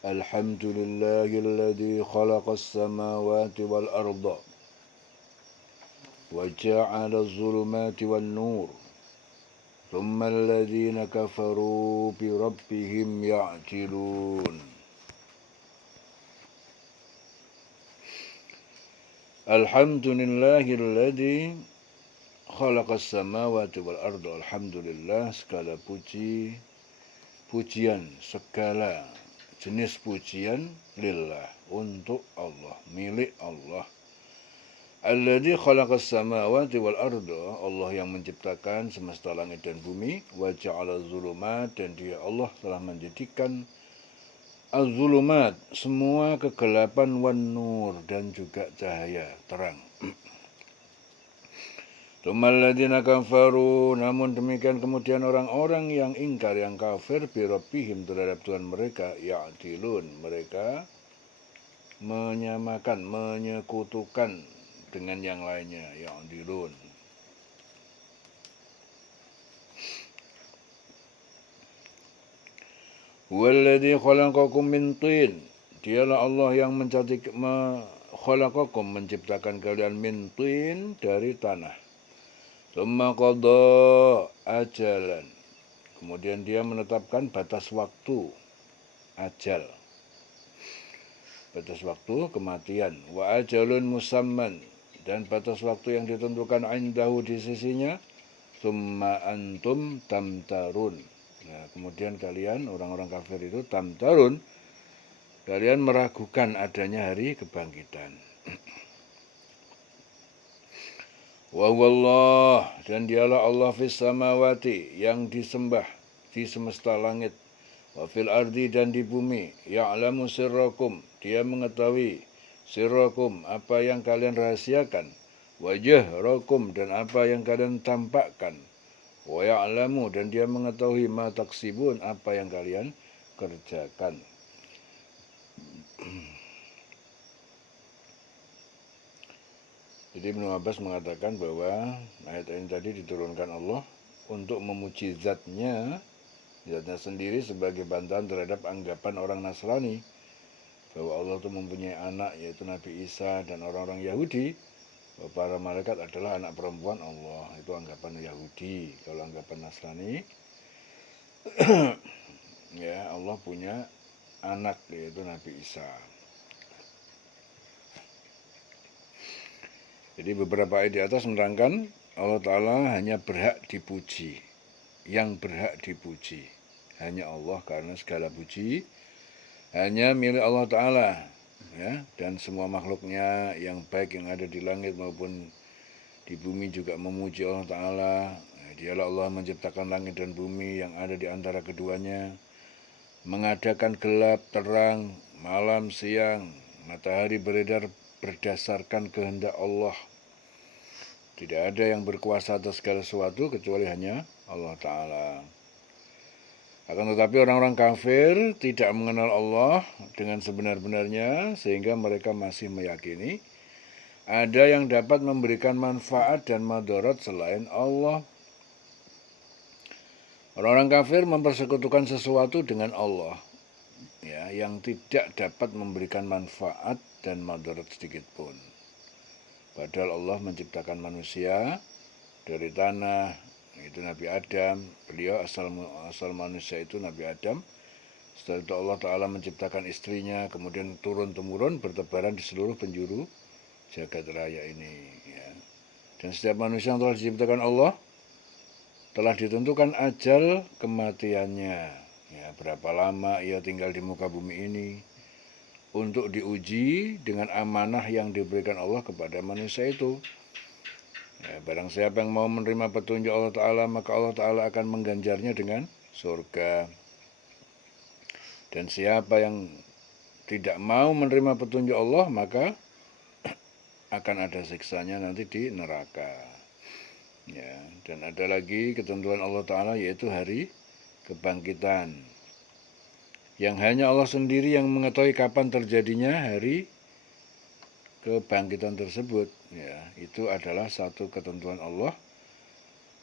الحمد لله الذي خلق السماوات والأرض وجعل الظلمات والنور ثم الذين كفروا بربهم يعدلون الحمد لله الذي خلق السماوات والأرض. Alhamdulillah, segala pujian, segala jenis pujian lillah, untuk Allah, milik Allah. Alladzi khalaqas samawati wal arda, Allah yang menciptakan semesta langit dan bumi. Wa ja'ala zulumat, dan dia Allah telah menjadikan az-zulumat, semua kegelapan, wan nur, dan juga cahaya terang. Tsummal ladzina kafaru, namun demikian kemudian orang-orang yang ingkar, yang kafir, bi rabbihim, terhadap Tuhan mereka, ya'dilun, mereka menyamakan, menyekutukan dengan yang lainnya, ya'dilun. Huwallazi khalaqakum min tin, dialah Allah yang khalaqakum, menciptakan kalian, min tin, dari tanah. Tsumma qada ajalan, kemudian dia menetapkan batas waktu, ajal, batas waktu kematian. Wa ajalun musamman, dan batas waktu yang ditentukan, indahu, di sisinya. Tsumma antum tamtarun, nah, kemudian kalian, orang-orang kafir itu, tamtarun, kalian meragukan adanya hari kebangkitan. Wa huwallah, dan dialah Allah fis samawati, yang disembah di semesta langit. Wa fil ardi, dan di bumi. Ya'lamu sirrakum, dia mengetahui sirrakum, apa yang kalian rahasiakan. Wa jahrakum, dan apa yang kalian tampakkan. Wa ya'lamu, dan dia mengetahui ma taksibun, apa yang kalian kerjakan. Jadi Ibnu Abbas mengatakan bahwa ayat ini tadi diturunkan Allah untuk memuji zatnya sendiri sebagai bantahan terhadap anggapan orang Nasrani bahwa Allah itu mempunyai anak, yaitu Nabi Isa, dan orang-orang Yahudi bahwa para malaikat adalah anak perempuan Allah. Itu anggapan Yahudi. Kalau anggapan Nasrani, ya, Allah punya anak, yaitu Nabi Isa. Jadi beberapa ayat di atas menerangkan Allah Ta'ala hanya berhak dipuji. Yang berhak dipuji hanya Allah, karena segala puji hanya milik Allah Ta'ala, ya, dan semua makhluknya yang baik yang ada di langit maupun di bumi juga memuji Allah Ta'ala. Dialah Allah menciptakan langit dan bumi yang ada di antara keduanya, mengadakan gelap, terang, malam, siang, matahari beredar berdasarkan kehendak Allah. Tidak ada yang berkuasa atas segala sesuatu kecuali hanya Allah Ta'ala. Akan tetapi orang-orang kafir tidak mengenal Allah dengan sebenar-benarnya, sehingga mereka masih meyakini ada yang dapat memberikan manfaat dan madarat selain Allah. Orang-orang kafir mempersekutukan sesuatu dengan Allah, ya, yang tidak dapat memberikan manfaat dan madarat sedikit pun. Padahal Allah menciptakan manusia dari tanah, itu Nabi Adam. Beliau asal manusia itu Nabi Adam. Setelah itu Allah Ta'ala menciptakan istrinya, kemudian turun-temurun bertebaran di seluruh penjuru jagat raya ini, ya. Dan setiap manusia yang telah diciptakan Allah telah ditentukan ajal kematiannya, ya, berapa lama ia tinggal di muka bumi ini, untuk diuji dengan amanah yang diberikan Allah kepada manusia itu. Ya, barang siapa yang mau menerima petunjuk Allah Ta'ala, maka Allah Ta'ala akan mengganjarnya dengan surga. Dan siapa yang tidak mau menerima petunjuk Allah, maka akan ada siksanya nanti di neraka. Ya, dan ada lagi ketentuan Allah Ta'ala, yaitu hari kebangkitan, yang hanya Allah sendiri yang mengetahui kapan terjadinya hari kebangkitan tersebut. Ya, itu adalah satu ketentuan Allah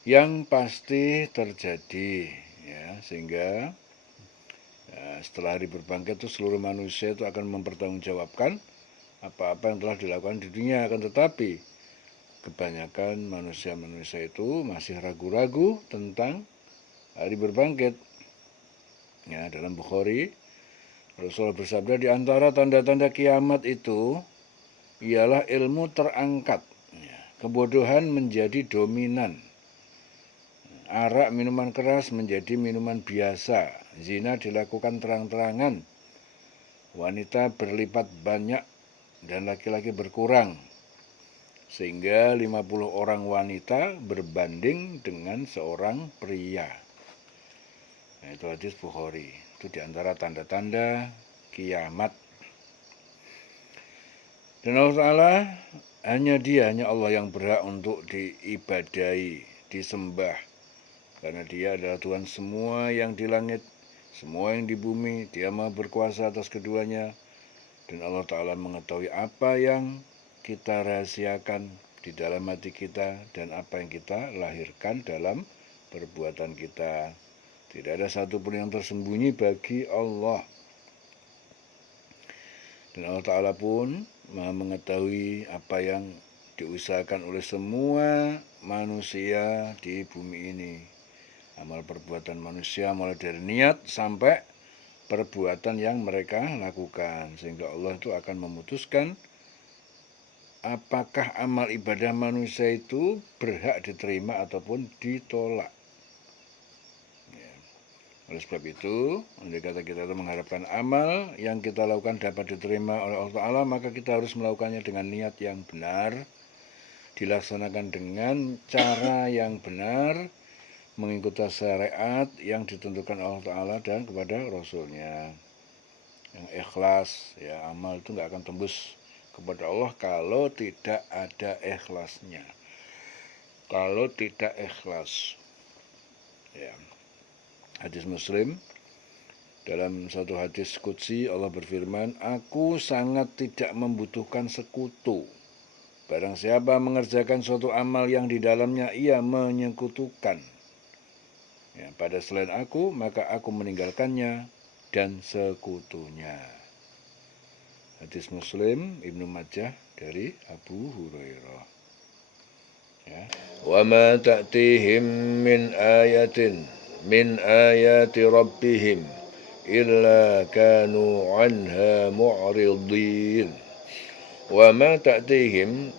yang pasti terjadi, ya, sehingga Setelah hari berbangkit itu seluruh manusia itu akan mempertanggungjawabkan apa-apa yang telah dilakukan di dunia. Akan tetapi kebanyakan manusia-manusia itu masih ragu-ragu tentang hari berbangkit. Ya, dalam Bukhari, Rasulullah bersabda, di antara tanda-tanda kiamat itu ialah ilmu terangkat, kebodohan menjadi dominan, arak minuman keras menjadi minuman biasa, zina dilakukan terang-terangan, wanita berlipat banyak dan laki-laki berkurang, sehingga 50 orang wanita berbanding dengan seorang pria. Nah, itu hadis Bukhari. Itu diantara tanda-tanda kiamat. Dan Allah Ta'ala hanya Allah yang berhak untuk diibadahi, disembah. Karena dia adalah Tuhan semua yang di langit, semua yang di bumi. Dia Maha berkuasa atas keduanya. Dan Allah Ta'ala mengetahui apa yang kita rahasiakan di dalam hati kita dan apa yang kita lahirkan dalam perbuatan kita. Tidak ada satupun yang tersembunyi bagi Allah. Dan Allah Ta'ala pun Maha mengetahui apa yang diusahakan oleh semua manusia di bumi ini. Amal perbuatan manusia mulai dari niat sampai perbuatan yang mereka lakukan. Sehingga Allah itu akan memutuskan apakah amal ibadah manusia itu berhak diterima ataupun ditolak. Oleh sebab itu, andai kata kita itu mengharapkan amal yang kita lakukan dapat diterima oleh Allah Ta'ala, maka kita harus melakukannya dengan niat yang benar, dilaksanakan dengan cara yang benar, mengikuti syariat yang ditentukan Allah Ta'ala dan kepada Rasulnya. Yang ikhlas, ya amal itu nggak akan tembus kepada Allah kalau tidak ada ikhlasnya. Kalau tidak ikhlas, ya. Hadis Muslim, dalam satu hadis qudsi Allah berfirman, aku sangat tidak membutuhkan sekutu. Barang siapa mengerjakan suatu amal yang di dalamnya ia menyekutukan pada selain aku, maka aku meninggalkannya dan sekutunya. Hadis Muslim, Ibnu Majah dari Abu Hurairah. Ya. Wa ma ta'tihim min ayatin min ayati rabbihim illa kanu anha mu'ridin. Wa ma ta'tihim,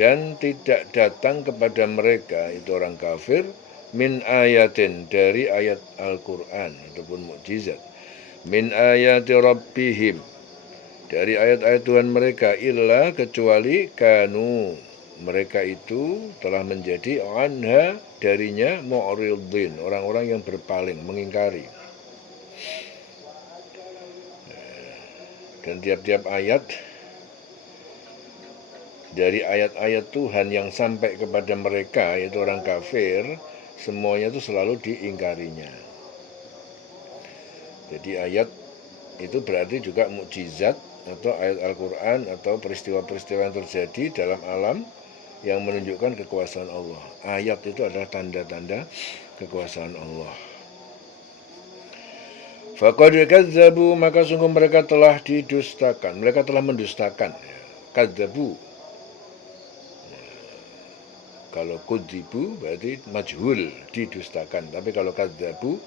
dan tidak datang kepada mereka, itu orang kafir, min ayatin, dari ayat Al-Quran ataupun mukjizat, min ayati rabbihim, dari ayat-ayat Tuhan mereka, illa, kecuali kanu, mereka itu telah menjadi anha, darinya, mu'ridin, orang-orang yang berpaling, mengingkari. Dan tiap-tiap ayat dari ayat-ayat Tuhan yang sampai kepada mereka, yaitu orang kafir, semuanya itu selalu diingkarinya. Jadi ayat itu berarti juga mukjizat atau ayat Al-Quran atau peristiwa-peristiwa yang terjadi dalam alam yang menunjukkan kekuasaan Allah. Ayat itu adalah tanda-tanda kekuasaan Allah. Faqad kadzabu, maka sungguh mereka telah didustakan, mereka telah mendustakan. Kadzabu, kalau kudzibu berarti majhul, didustakan. Tapi kalau kadzabu,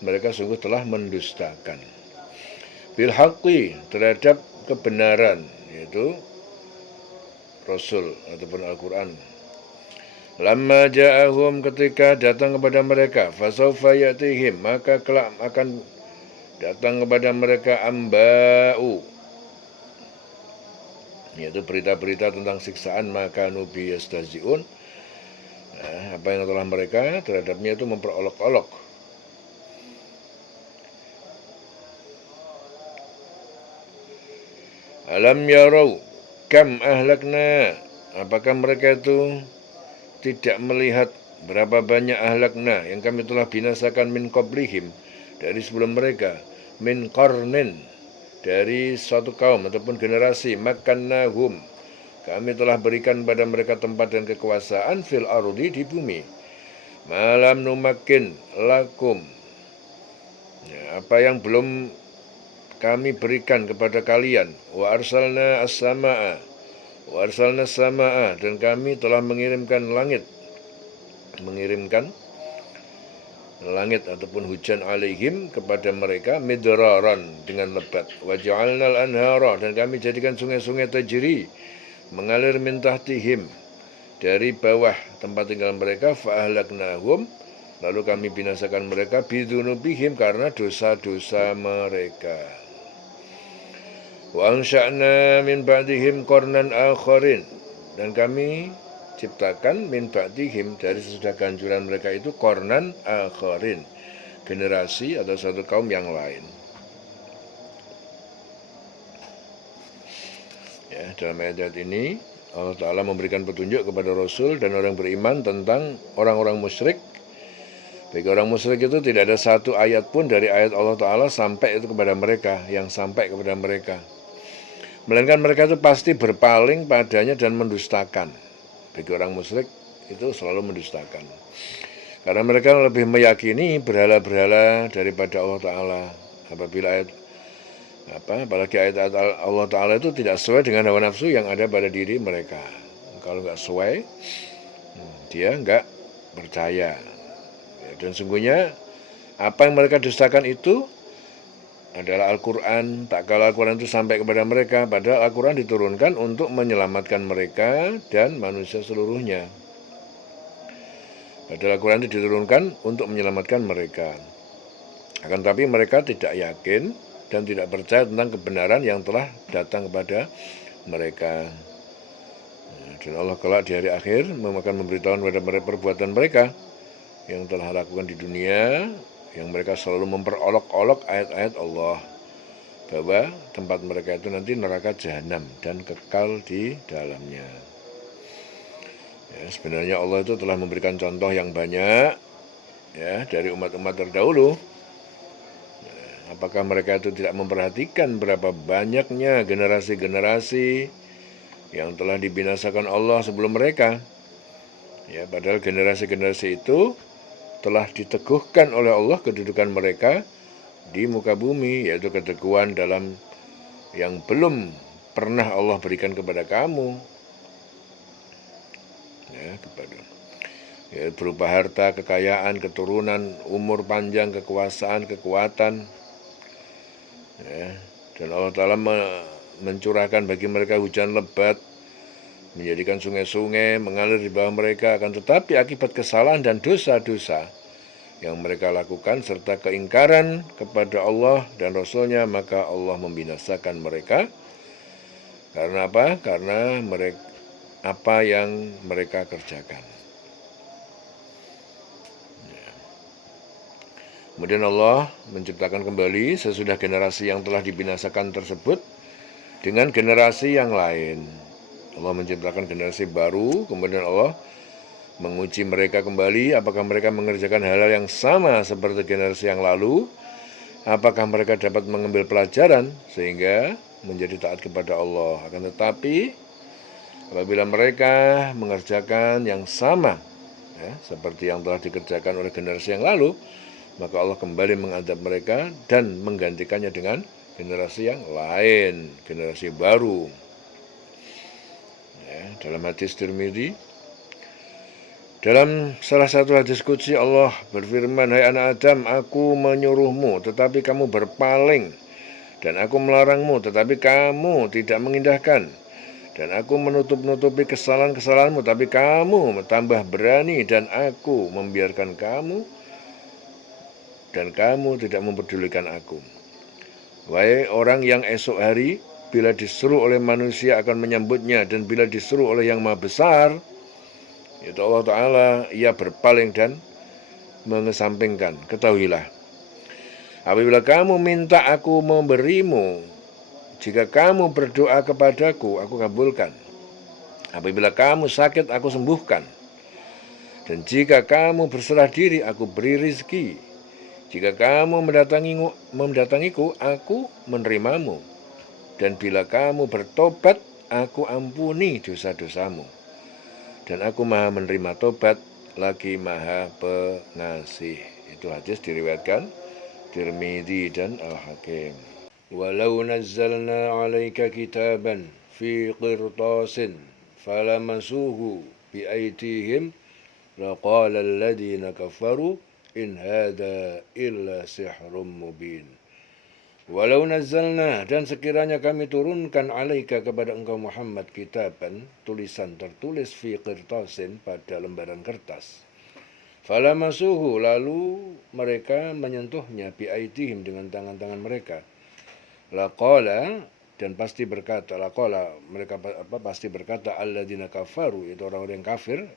mereka sungguh telah mendustakan. Bil haqqi, terhadap kebenaran, yaitu Rasul ataupun Al-Quran. Lamma ja'ahum, ketika datang kepada mereka, fasawfa ya'tihim, maka kelak akan datang kepada mereka amba'u, yaitu berita-berita tentang siksaan, maka nubi yastazi'un, apa yang telah mereka terhadapnya itu memperolok-olok. Alam yarau kam ahlakna, apakah mereka itu tidak melihat berapa banyak ahlakna yang kami telah binasakan min qablihim, dari sebelum mereka, min qarnin, dari suatu kaum ataupun generasi, makannahum, kami telah berikan pada mereka tempat dan kekuasaan, fil ardi, di bumi, malam numakin lakum, Ya, apa yang belum kami berikan kepada kalian. Wa arsalna as-samaa, wa arsalna as-samaa, dan kami telah mengirimkan langit ataupun hujan alaihim kepada mereka midraran dengan lebat. Wa ja'alnal anhara, dan kami jadikan sungai-sungai tajri mengalir min tahtihim, dari bawah tempat tinggal mereka. Fa ahlaknahum, lalu kami binasakan mereka bidzunubihim, karena dosa-dosa mereka. Wa ansha'na min ba'dihim qarnan akharin, dan kami ciptakan min ba'dihim, dari sesudah kehancuran mereka itu, qarnan akharin, generasi atau satu kaum yang lain. Ya, dalam ayat ini Allah Ta'ala memberikan petunjuk kepada Rasul dan orang beriman tentang orang-orang musyrik. Bagi orang musyrik itu tidak ada satu ayat pun dari ayat Allah Ta'ala sampai itu kepada mereka, yang sampai kepada mereka. Melainkan mereka itu pasti berpaling padanya dan mendustakan. Bagi orang musyrik itu selalu mendustakan. Karena mereka lebih meyakini berhala-berhala daripada Allah Ta'ala. Apalagi ayat-ayat Allah Ta'ala itu tidak sesuai dengan hawa nafsu yang ada pada diri mereka. Kalau nggak sesuai, dia nggak percaya. Dan sungguhnya apa yang mereka dustakan itu adalah Al-Quran. Tak kala Al-Quran itu sampai kepada mereka, padahal Al-Quran diturunkan untuk menyelamatkan mereka dan manusia seluruhnya. Padahal Al-Quran itu diturunkan untuk menyelamatkan mereka. Akan tetapi mereka tidak yakin dan tidak percaya tentang kebenaran yang telah datang kepada mereka. Dan Allah kelak di hari akhir akan memberitahukan kepada mereka perbuatan mereka yang telah lakukan di dunia, yang mereka selalu memperolok-olok ayat-ayat Allah, bahwa tempat mereka itu nanti neraka jahanam dan kekal di dalamnya. Ya, sebenarnya Allah itu telah memberikan contoh yang banyak ya dari umat-umat terdahulu. Apakah mereka itu tidak memperhatikan berapa banyaknya generasi-generasi yang telah dibinasakan Allah sebelum mereka? Ya, padahal generasi-generasi itu telah diteguhkan oleh Allah kedudukan mereka di muka bumi, yaitu keteguhan dalam yang belum pernah Allah berikan kepada kamu. Berupa harta, kekayaan, keturunan, umur panjang, kekuasaan, kekuatan. Dan Allah Ta'ala mencurahkan bagi mereka hujan lebat, menjadikan sungai-sungai mengalir di bawah mereka. Akan tetapi akibat kesalahan dan dosa-dosa yang mereka lakukan serta keingkaran kepada Allah dan Rasul-Nya, maka Allah membinasakan mereka. Karena apa? Karena apa yang mereka kerjakan. Kemudian Allah menciptakan kembali sesudah generasi yang telah dibinasakan tersebut dengan generasi yang lain. Allah menciptakan generasi baru, kemudian Allah menguji mereka kembali, apakah mereka mengerjakan hal-hal yang sama seperti generasi yang lalu, apakah mereka dapat mengambil pelajaran sehingga menjadi taat kepada Allah. Akan tetapi apabila mereka mengerjakan yang sama ya, seperti yang telah dikerjakan oleh generasi yang lalu, maka Allah kembali mengadab mereka dan menggantikannya dengan generasi yang lain, generasi baru. Ya, dalam hadis Tirmidzi, dalam salah satu hadis qudsi Allah berfirman, "Hai anak Adam, aku menyuruhmu tetapi kamu berpaling, dan aku melarangmu tetapi kamu tidak mengindahkan, dan aku menutup-nutupi kesalahan-kesalahanmu tapi kamu tambah berani, dan aku membiarkan kamu dan kamu tidak mempedulikan aku. Wahai orang yang esok hari bila disuruh oleh manusia akan menyambutnya, dan bila disuruh oleh yang maha besar, yaitu Allah Ta'ala, ia berpaling dan mengesampingkan. Ketahuilah, apabila kamu minta aku memberimu, jika kamu berdoa kepadaku, aku kabulkan. Apabila kamu sakit, aku sembuhkan. Dan jika kamu berserah diri, aku beri rizki. Jika kamu mendatangiku, aku menerimamu. Dan bila kamu bertobat, aku ampuni dosa-dosamu. Dan aku maha menerima tobat, lagi maha pengasih. Itu hadis diriwayatkan Tirmidzi dan Al-Hakim. Walau nazzalna 'alaika kitaban fi qirtasin falamasuhu bi aydihim laqala alladziina kafaru in hadza illa sihrun mubin. Walau nazzalna, dan sekiranya kami turunkan 'alaika kepada engkau Muhammad kitaban, tulisan tertulis fi qirtasin pada lembaran kertas. Falamasuhu, lalu mereka menyentuhnya bi aydihim dengan tangan-tangan mereka. Laqala, dan pasti berkata, laqala mereka pasti berkata alladzina kafaru, itu orang-orang yang kafir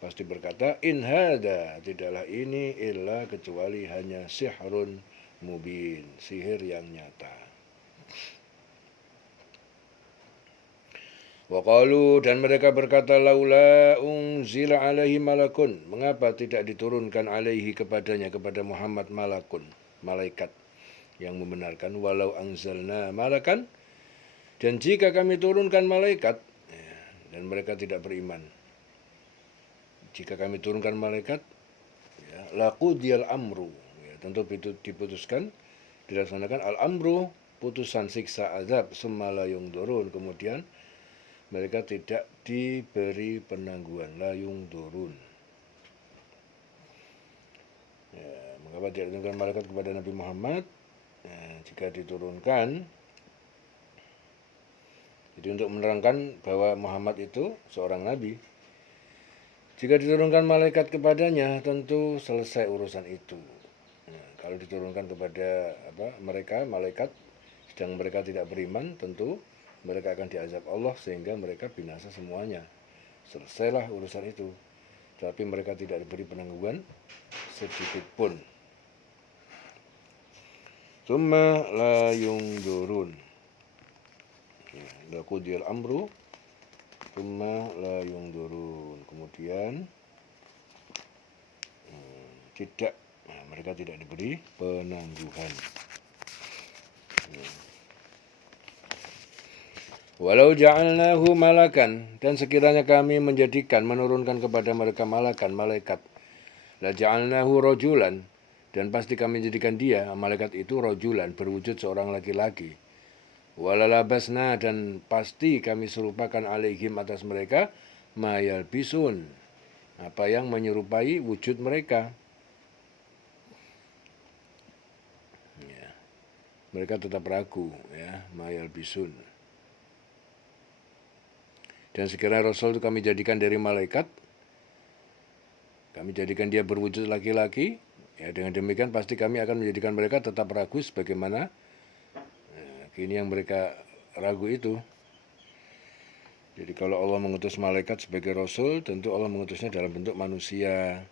pasti berkata in hada, tidaklah ini illa kecuali hanya sihrun mubin, sihir yang nyata. Waqalu, dan mereka berkata laula unzila alaihi malakun, mengapa tidak diturunkan alaihi kepadanya, kepada Muhammad malakun, malaikat yang membenarkan. Walau anzalna malakan, dan jika kami turunkan malaikat, dan mereka tidak beriman, jika kami turunkan malaikat, laqudiyal amru, tentu itu diputuskan, dilaksanakan al-amru, putusan siksa azab, summa la yungdurun, kemudian mereka tidak diberi penangguhan, la yungdurun. Mengapa tidak diturunkan malaikat kepada Nabi Muhammad? Jika diturunkan, jadi untuk menerangkan bahwa Muhammad itu seorang nabi. Jika diturunkan malaikat kepadanya, tentu selesai urusan itu. Kalau diturunkan kepada mereka, malaikat, sedang mereka tidak beriman, tentu mereka akan diazab Allah sehingga mereka binasa semuanya. Selesailah urusan itu. Tapi mereka tidak diberi penangguhan sedikit pun. Tsumma la yungdurun. Laqudiyal amru tsumma la yungdurun. Kemudian mereka tidak diberi penangguhan. Walau ja'alnahu malakan, dan sekiranya kami menurunkan kepada mereka malakan, malaikat, la ja'alnahu rajulan, dan pasti kami jadikan dia, malaikat itu rajulan, berwujud seorang laki-laki. Walalabasna, dan pasti kami serupakan alaihim atas mereka, mayal bisun, apa yang menyerupai wujud mereka. Mereka tetap ragu, mayal bisun. Dan sekiranya Rasul itu kami jadikan dari malaikat, kami jadikan dia berwujud laki-laki, dengan demikian pasti kami akan menjadikan mereka tetap ragu sebagaimana kini yang mereka ragu itu. Jadi kalau Allah mengutus malaikat sebagai Rasul, tentu Allah mengutusnya dalam bentuk manusia.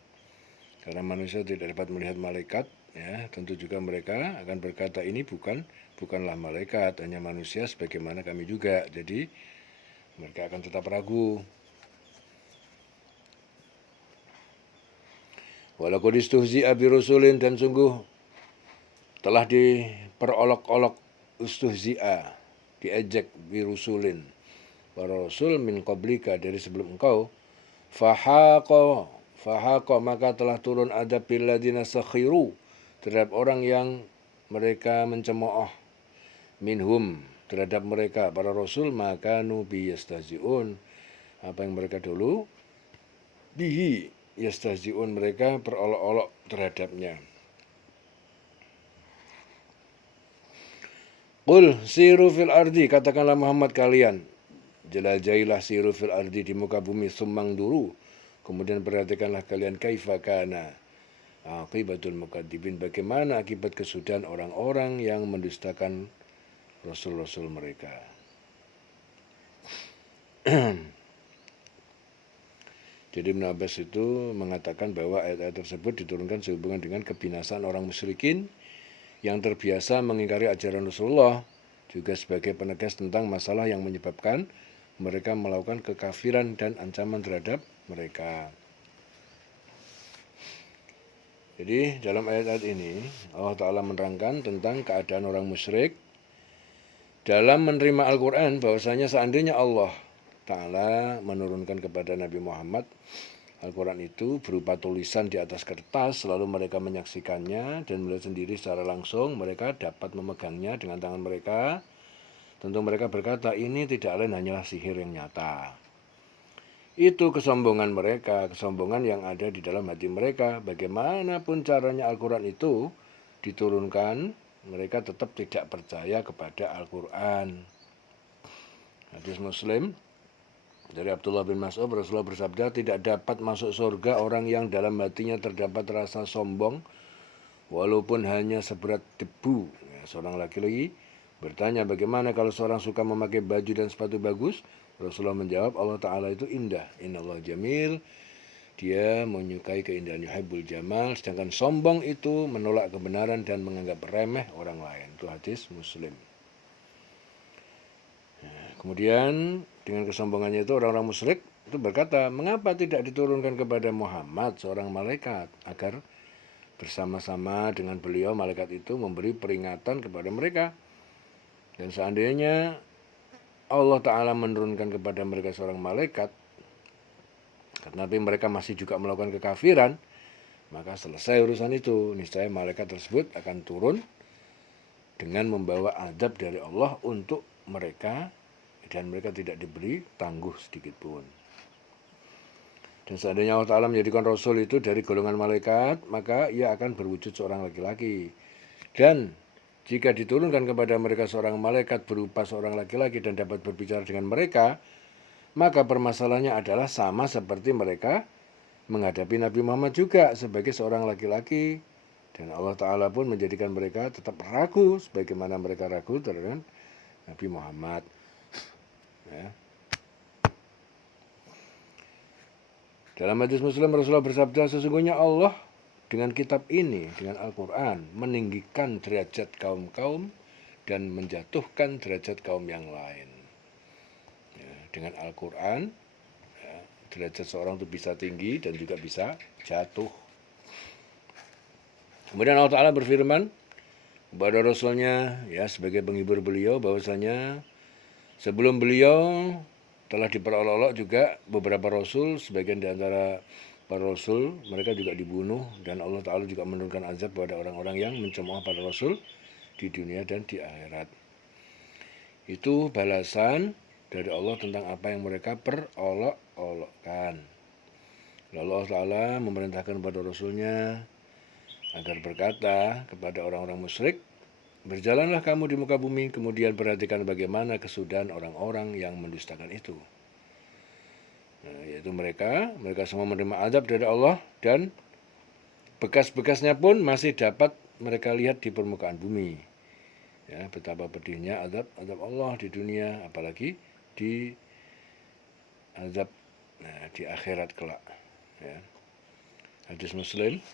Karena manusia tidak dapat melihat malaikat, tentu juga mereka akan berkata ini bukanlah malaikat, hanya manusia sebagaimana kami juga. Jadi mereka akan tetap ragu. Walaqad istuhzi'a bi rusulin, dan sungguh telah diperolok-olok, istuhzi'a, diejek bi rusulin, para rasul min qablika, dari sebelum engkau. Fahaqa, maka telah turun adab bil ladzina sakhiru, terhadap orang yang mereka mencemooh, minhum, terhadap mereka para rasul, maka nubi yastahzi'un, apa yang mereka dulu bihi yastahzi'un, mereka berolok-olok terhadapnya. Qul siru fil ardi, katakanlah Muhammad, kalian jelajahilah, siru fil ardi, di muka bumi, summang duru, kemudian perhatikanlah kalian kaifa kana aqibatul mukadzibin, bagaimana akibat kesudahan orang-orang yang mendustakan rasul-rasul mereka. Jadi Ibn Abbas itu mengatakan bahwa ayat-ayat tersebut diturunkan sehubungan dengan kebinasaan orang musyrikin yang terbiasa mengingkari ajaran Rasulullah, juga sebagai penegas tentang masalah yang menyebabkan mereka melakukan kekafiran dan ancaman terhadap mereka. Jadi dalam ayat-ayat ini Allah Ta'ala menerangkan tentang keadaan orang musyrik dalam menerima Al-Quran, bahwasanya seandainya Allah Ta'ala menurunkan kepada Nabi Muhammad Al-Quran itu berupa tulisan di atas kertas, lalu mereka menyaksikannya dan melihat sendiri secara langsung. Mereka dapat memegangnya dengan tangan mereka. Tentu mereka berkata, ini tidak lain hanyalah sihir yang nyata. Itu kesombongan mereka, kesombongan yang ada di dalam hati mereka. Bagaimanapun caranya Al-Quran itu diturunkan, mereka tetap tidak percaya kepada Al-Quran. Hadis Muslim dari Abdullah bin Mas'ud, Rasulullah bersabda, tidak dapat masuk surga orang yang dalam hatinya terdapat rasa sombong, walaupun hanya seberat debu. Seorang laki-laki bertanya, bagaimana kalau seorang suka memakai baju dan sepatu bagus? Rasulullah menjawab, Allah Ta'ala itu indah. Innallah jamil. Dia menyukai keindahan, yuhibbul jamal. Sedangkan sombong itu menolak kebenaran dan menganggap remeh orang lain. Itu hadis Muslim. Kemudian dengan kesombongannya itu orang-orang musyrik itu berkata, mengapa tidak diturunkan kepada Muhammad seorang malaikat agar bersama-sama dengan beliau malaikat itu memberi peringatan kepada mereka. Dan seandainya Allah Ta'ala menurunkan kepada mereka seorang malaikat, tapi mereka masih juga melakukan kekafiran, maka selesai urusan itu. Niscaya malaikat tersebut akan turun dengan membawa azab dari Allah untuk mereka, dan mereka tidak diberi tangguh sedikit pun. Dan seandainya Allah Ta'ala menjadikan Rasul itu dari golongan malaikat, maka ia akan berwujud seorang laki-laki. Dan jika diturunkan kepada mereka seorang malaikat berupa seorang laki-laki dan dapat berbicara dengan mereka, maka permasalahannya adalah sama seperti mereka menghadapi Nabi Muhammad juga sebagai seorang laki-laki. Dan Allah Ta'ala pun menjadikan mereka tetap ragu sebagaimana mereka ragu terhadap Nabi Muhammad. Ya. Dalam hadis Muslim, Rasulullah bersabda, sesungguhnya Allah dengan kitab ini, dengan Al-Quran, meninggikan derajat kaum-kaum dan menjatuhkan derajat kaum yang lain. Ya, dengan Al-Quran, ya, derajat seorang itu bisa tinggi dan juga bisa jatuh. Kemudian Allah Ta'ala berfirman kepada Rasulnya, ya, sebagai penghibur beliau, bahwasanya sebelum beliau telah diperolok-olok juga beberapa rasul, sebagian di antara para rasul mereka juga dibunuh, dan Allah Ta'ala juga menurunkan azab pada orang-orang yang mencemooh para rasul di dunia dan di akhirat. Itu balasan dari Allah tentang apa yang mereka perolok-olokkan. Lalu Allah Ta'ala memerintahkan kepada rasulnya agar berkata kepada orang-orang musyrik, berjalanlah kamu di muka bumi, kemudian perhatikan bagaimana kesudahan orang-orang yang mendustakan itu. Nah, yaitu mereka semua menerima azab dari Allah, dan bekas-bekasnya pun masih dapat mereka lihat di permukaan bumi. Ya, betapa pedihnya azab Allah di dunia, apalagi di azab di akhirat kelak. Ya. Hadis Muslim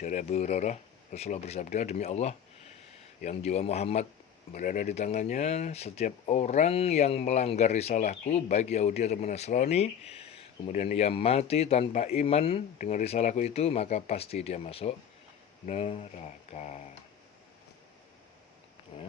dari Abu Hurairah, Rasulullah bersabda, demi Allah yang jiwa Muhammad berada di tangannya, setiap orang yang melanggar risalahku, baik Yahudi atau Nasrani, kemudian ia mati tanpa iman dengan risalahku itu, maka pasti dia masuk neraka. Ya.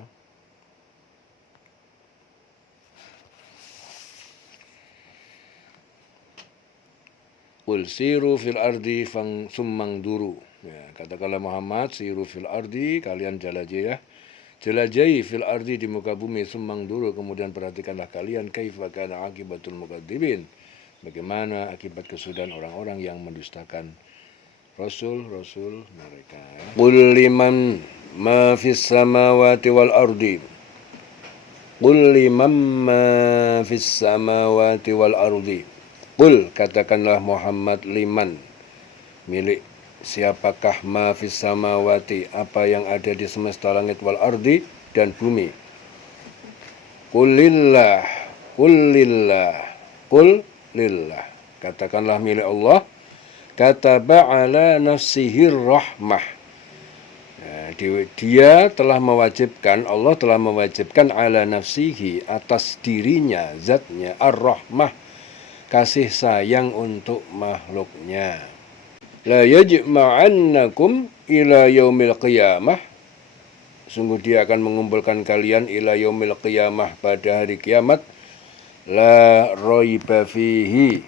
Qul siru fil ardi summang duru. Ya, katakanlah Muhammad, siru fil ardi, kalian jelajahi fil ardi di muka bumi, summang duru, kemudian perhatikanlah kalian kaifa kana akibatul mukadzibin, bagaimana akibat kesudahan orang-orang yang mendustakan rasul-rasul mereka. Qul liman ma fis samawati wal ardi. Qul liman ma fis samawati wal ardi. Qul, katakanlah Muhammad, liman, milik siapakah ma fis samawati, apa yang ada di semesta langit, wal ardi, dan bumi. Qulillah, qul lillah, katakanlah milik Allah. Kataba ala nafsihir rahmah. Nah, dia telah mewajibkan, Allah telah mewajibkan ala nafsihi, atas dirinya, zatnya, ar-rahmah, kasih sayang untuk makhluknya. La yajma'annakum ila yaumil qiyamah, sungguh dia akan mengumpulkan kalian ila yaumil qiyamah, pada hari kiamat. La raiba fihi,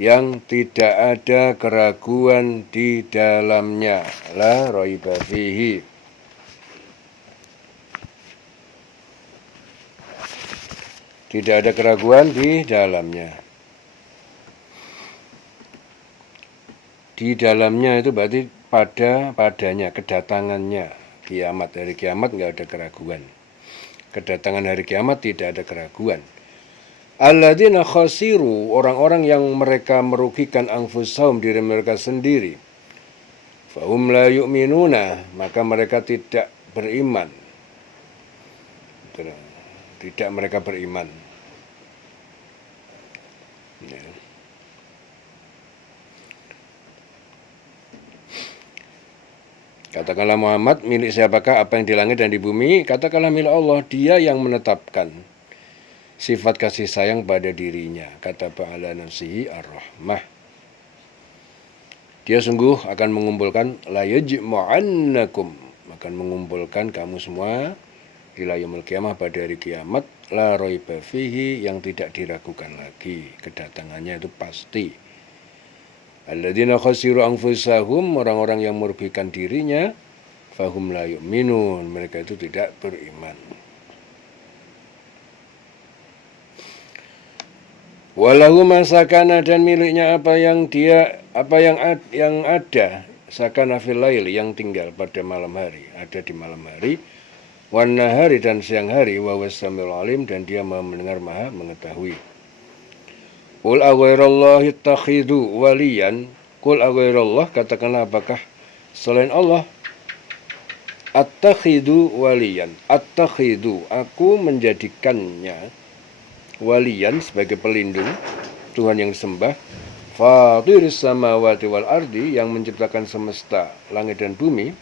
yang tidak ada keraguan di dalamnya. La raiba fihi. Tidak ada keraguan di dalamnya. Di dalamnya itu berarti padanya, kedatangannya. Kiamat, hari kiamat nggak ada keraguan. Kedatangan hari kiamat tidak ada keraguan. Alladzina khasiru, orang-orang yang mereka merugikan anfusahum, diri mereka sendiri. Fahum la yu'minuna, maka mereka tidak beriman. Tidak mereka beriman. Ya. Katakanlah Muhammad, milik siapakah apa yang di langit dan di bumi? Katakanlah milik Allah, dia yang menetapkan sifat kasih sayang pada dirinya. Kata Ba'ala nafsihi ar-rahmah. Dia sungguh akan mengumpulkan la yajma'annakum, akan mengumpulkan kamu semua ila yaumil qiyamah, pada hari kiamat, la raiba fihi, yang tidak diragukan lagi, kedatangannya itu pasti. Alladzina khasiru anfusahum, orang-orang yang merugikan dirinya, fahum la yu'minun, mereka itu tidak beriman. Walahu masakana, dan miliknya apa yang ada, sakana fil lail, yang tinggal pada malam hari, ada di malam hari, wan nahari, dan siang hari, wa huwas samiul alim, dan dia maha mendengar, maha mengetahui. Qul aghairallahi takhidu waliyan, qul aghairallah, katakanlah apakah selain Allah, attakhidu waliyan, attakhidu, aku menjadikannya, waliyan, sebagai pelindung, Tuhan yang disembah, fatiris samawati wal ardi, yang menciptakan semesta, langit dan bumi,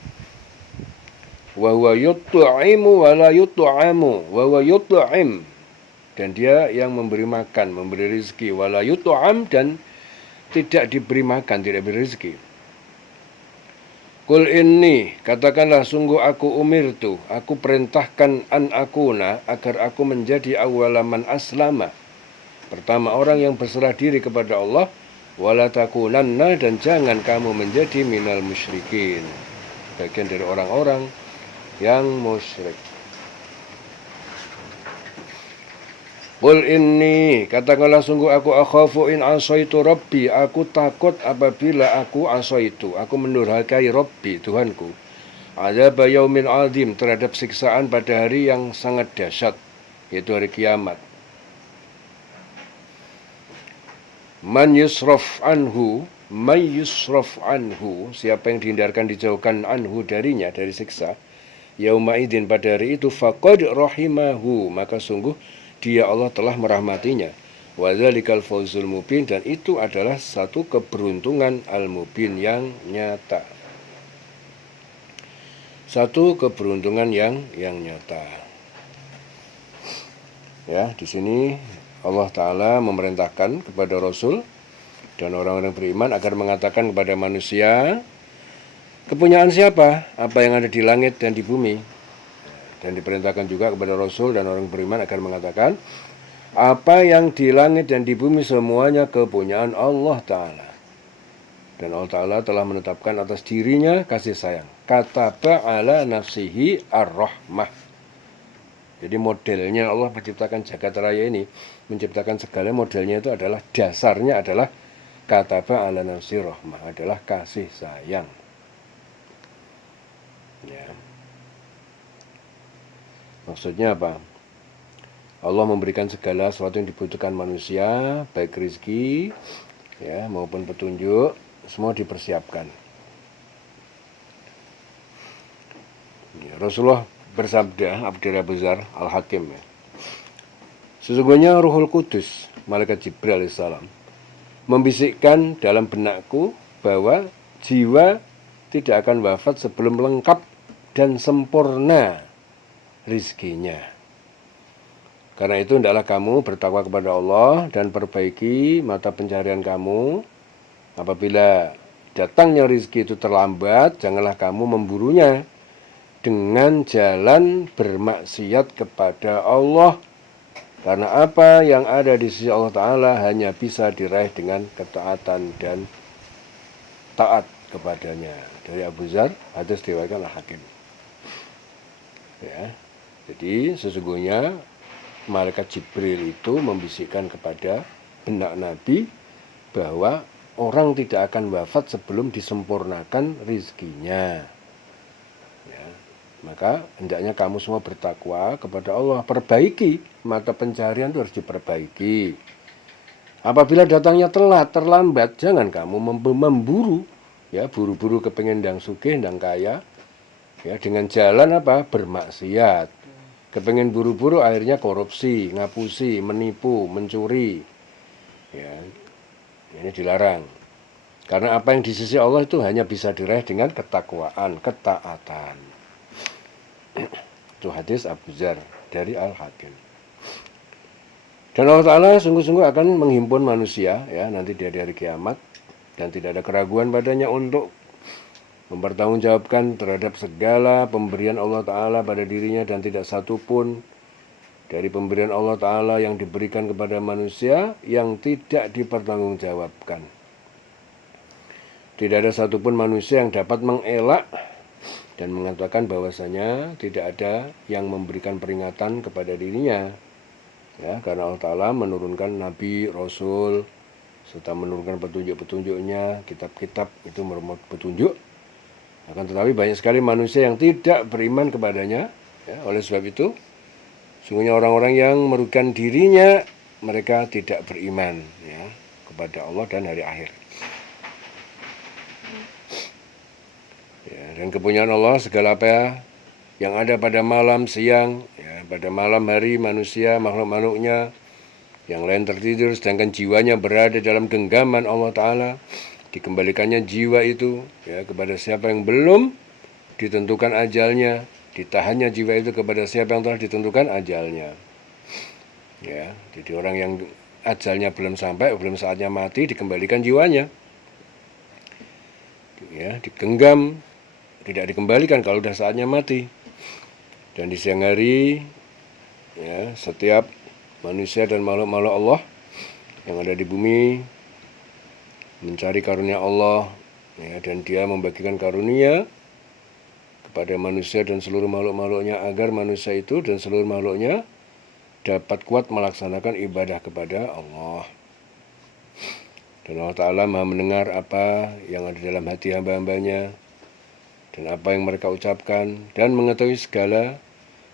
wa huwa yut'imu wa la yut'amu, wa huwa yut'im, dan dia yang memberi makan, memberi rezeki, wa la yut'am, dan tidak diberi makan, tidak diberi rezeki. Qul inni, katakanlah sungguh aku umirtu, aku perintahkan an akuna, agar aku menjadi awwalaman aslama, pertama orang yang berserah diri kepada Allah, wala takunanna, dan jangan kamu menjadi minal musyrikin, bagian dari orang-orang yang musyrik. Qul inni, katakanlah sungguh aku akhafu in asaitu rabbi, aku takut apabila aku asaitu, aku mendurhakai rabbi, Tuhanku, adzab yaumin azim, terhadap siksaan pada hari yang sangat dahsyat, yaitu hari kiamat. Man yusraf anhu, siapa yang dihindarkan, dijauhkan, anhu, darinya, dari siksa, yauma idzin, pada hari itu, faqad rahimahu, maka sungguh dia, Allah, telah merahmatinya. Wa dzalikal fawzul mubin, dan itu adalah satu keberuntungan al-mubin, yang nyata. Satu keberuntungan yang nyata. Ya, di sini Allah Ta'ala memerintahkan kepada Rasul dan orang-orang beriman agar mengatakan kepada manusia, kepunyaan siapa? Apa yang ada di langit dan di bumi. Dan diperintahkan juga kepada Rasul dan orang beriman agar mengatakan, apa yang di langit dan di bumi semuanya kepunyaan Allah Ta'ala. Dan Allah Ta'ala telah menetapkan atas dirinya kasih sayang. Kataba ala nafsihi ar-rahmah. Jadi modelnya Allah menciptakan jagat raya ini, menciptakan segala modelnya itu adalah, dasarnya adalah kataba ala nafsi rahmah, adalah kasih sayang. Ya. Maksudnya apa? Allah memberikan segala sesuatu yang dibutuhkan manusia, baik rezeki, ya, maupun petunjuk, semua dipersiapkan. Ya, Rasulullah bersabda, Abdullah Bezar Al-Hakim, ya, sesungguhnya Ruhul Kudus, malaikat Jibril alaihissalam, membisikkan dalam benakku bahwa jiwa tidak akan wafat sebelum lengkap dan sempurna rizkinya. Karena itu hendaklah kamu bertakwa kepada Allah dan perbaiki mata pencarian kamu. Apabila datangnya rizki itu terlambat, janganlah kamu memburunya dengan jalan bermaksiat kepada Allah. Karena apa yang ada di sisi Allah Ta'ala hanya bisa diraih dengan ketaatan dan taat kepadanya. Dari Abu Dzar, hadis diriwayatkan Al-Hakim. Ya, jadi sesungguhnya malaikat Jibril itu membisikkan kepada benak Nabi bahwa orang tidak akan wafat sebelum disempurnakan rizkinya. Ya, maka hendaknya kamu semua bertakwa kepada Allah. Perbaiki, mata pencarian itu harus diperbaiki. Apabila datangnya telat, terlambat, jangan kamu memburu, ya, buru-buru kepengen ndang sugih, ndang kaya, ya, dengan jalan apa? Bermaksiat. Kepengen buru-buru akhirnya korupsi, ngapusi, menipu, mencuri. Ya, ini dilarang. Karena apa yang di sisi Allah itu hanya bisa diraih dengan ketakwaan, ketaatan. Itu hadis Abu Dzar dari Al-Hakim. Dan Allah Ta'ala sungguh-sungguh akan menghimpun manusia ya nanti di hari kiamat, dan tidak ada keraguan padanya untuk mempertanggungjawabkan terhadap segala pemberian Allah Ta'ala pada dirinya, dan tidak satu pun dari pemberian Allah Ta'ala yang diberikan kepada manusia yang tidak dipertanggungjawabkan. Tidak ada satupun manusia yang dapat mengelak dan mengatakan bahwasanya tidak ada yang memberikan peringatan kepada dirinya. Ya, karena Allah Ta'ala menurunkan Nabi, Rasul, serta menurunkan petunjuk-petunjuknya, kitab-kitab itu merupakan petunjuk. Akan tetapi banyak sekali manusia yang tidak beriman kepadanya. Ya, oleh sebab itu, sungguhnya orang-orang yang merugikan dirinya, mereka tidak beriman ya, kepada Allah dan hari akhir. Ya, dan kepunyaan Allah segala apa yang ada pada malam, siang, ya, pada malam hari manusia, makhluk-makhluknya, yang lain tertidur sedangkan jiwanya berada dalam genggaman Allah Ta'ala. Dikembalikannya jiwa itu ya kepada siapa yang belum ditentukan ajalnya, ditahannya jiwa itu kepada siapa yang telah ditentukan ajalnya. Ya, jadi orang yang ajalnya belum sampai, belum saatnya mati, dikembalikan jiwanya. Ya, digenggam, tidak dikembalikan kalau sudah saatnya mati. Dan di siang hari ya, setiap manusia dan makhluk-makhluk Allah yang ada di bumi mencari karunia Allah ya, dan dia membagikan karunia kepada manusia dan seluruh makhluk-makhluknya agar manusia itu dan seluruh makhluknya dapat kuat melaksanakan ibadah kepada Allah. Dan Allah Ta'ala maha mendengar apa yang ada dalam hati hamba-hambanya dan apa yang mereka ucapkan, dan mengetahui segala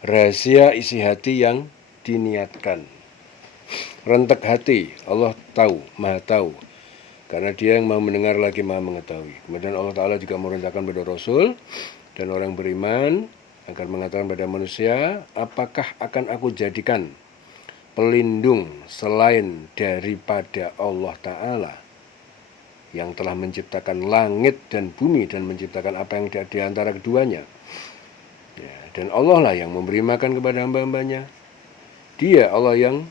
rahasia isi hati yang diniatkan. Rentek hati Allah tahu, maha tahu, karena dia yang maha mendengar lagi maha mengetahui. Kemudian Allah Ta'ala juga merintahkan pada Rasul dan orang beriman agar mengatakan pada manusia, apakah akan aku jadikan pelindung selain daripada Allah Ta'ala yang telah menciptakan langit dan bumi dan menciptakan apa yang di antara keduanya. Ya, dan Allah lah yang memberi makan kepada hamba-hambanya. Dia Allah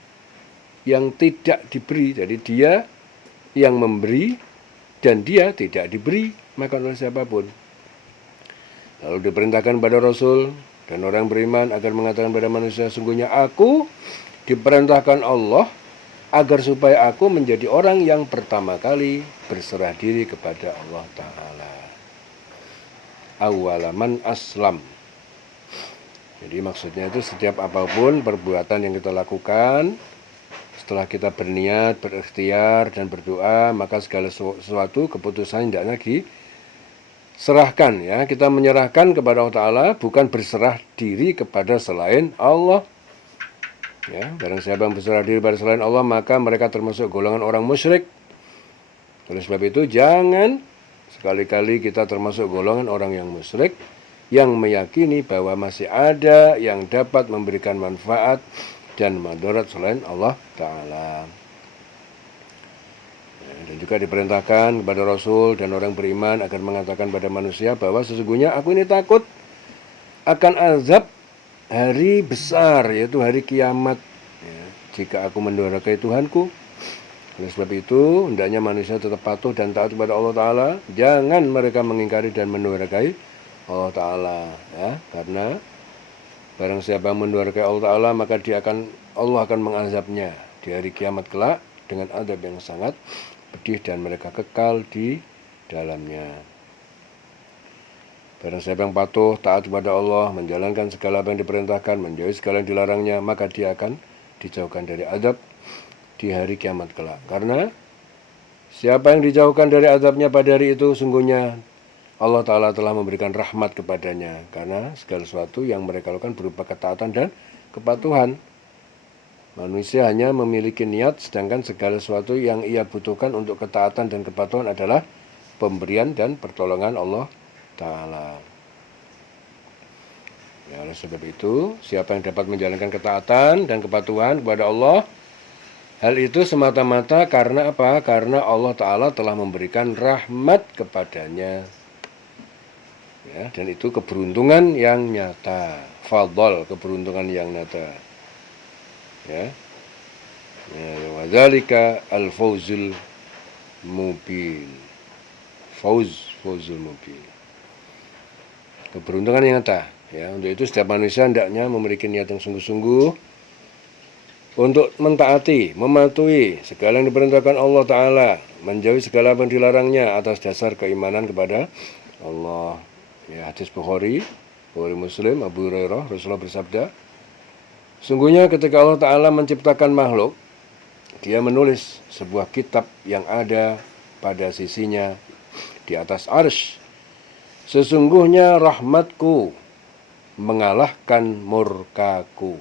yang tidak diberi, jadi dia yang memberi dan dia tidak diberi makan oleh siapapun. Lalu diperintahkan pada Rasul dan orang beriman agar mengatakan pada manusia, sungguhnya aku diperintahkan Allah agar supaya aku menjadi orang yang pertama kali berserah diri kepada Allah Ta'ala. Awalaman aslam. Jadi maksudnya itu setiap apapun perbuatan yang kita lakukan, setelah kita berniat, berikhtiar dan berdoa, maka segala sesuatu keputusan hendaknya diserahkan ya. Kita menyerahkan kepada Allah Ta'ala, bukan berserah diri kepada selain Allah. Ya, barang siapa yang berserah diri pada selain Allah, maka mereka termasuk golongan orang musyrik. Oleh sebab itu jangan sekali-kali kita termasuk golongan orang yang musyrik, yang meyakini bahwa masih ada yang dapat memberikan manfaat dan madarat selain Allah Ta'ala. Ya, dan juga diperintahkan kepada Rasul dan orang beriman agar mengatakan pada manusia bahwa sesungguhnya aku ini takut akan azab hari besar, yaitu hari kiamat ya, jika aku mendurhakai Tuhanku. Oleh sebab itu hendaknya manusia tetap patuh dan taat kepada Allah Ta'ala. Jangan mereka mengingkari dan mendurhakai Allah Ta'ala ya, karena barang siapa yang mendurhakai Allah Ta'ala, maka dia akan Allah akan mengazabnya di hari kiamat kelak dengan azab yang sangat pedih dan mereka kekal di dalamnya. Barang siapa yang patuh, taat kepada Allah, menjalankan segala apa yang diperintahkan, menjauhi segala yang dilarangnya, maka dia akan dijauhkan dari azab di hari kiamat kelak. Karena siapa yang dijauhkan dari azabnya pada hari itu, sungguhnya Allah Ta'ala telah memberikan rahmat kepadanya. Karena segala sesuatu yang mereka lakukan berupa ketaatan dan kepatuhan. Manusia hanya memiliki niat, sedangkan segala sesuatu yang ia butuhkan untuk ketaatan dan kepatuhan adalah pemberian dan pertolongan Allah Ta'ala. Ya, oleh sebab itu, siapa yang dapat menjalankan ketaatan dan kepatuhan kepada Allah, hal itu semata-mata karena apa? Karena Allah Ta'ala telah memberikan rahmat kepadanya. Ya, dan itu keberuntungan yang nyata. Fadl, keberuntungan yang nyata. Ya. Wadzalika al-fawzul mubin. Fawzul mubin. Keberuntungan yang nyata. Ya, untuk itu setiap manusia hendaknya memiliki niat yang sungguh-sungguh untuk mentaati, mematuhi segala yang diperintahkan Allah Ta'ala, menjauhi segala yang dilarangnya atas dasar keimanan kepada Allah. Ya, hadis Bukhari Muslim, Abu Hurairah, Rasulullah bersabda, sungguhnya ketika Allah Ta'ala menciptakan makhluk, dia menulis sebuah kitab yang ada pada sisinya di atas arsy. Sesungguhnya rahmatku mengalahkan murkaku.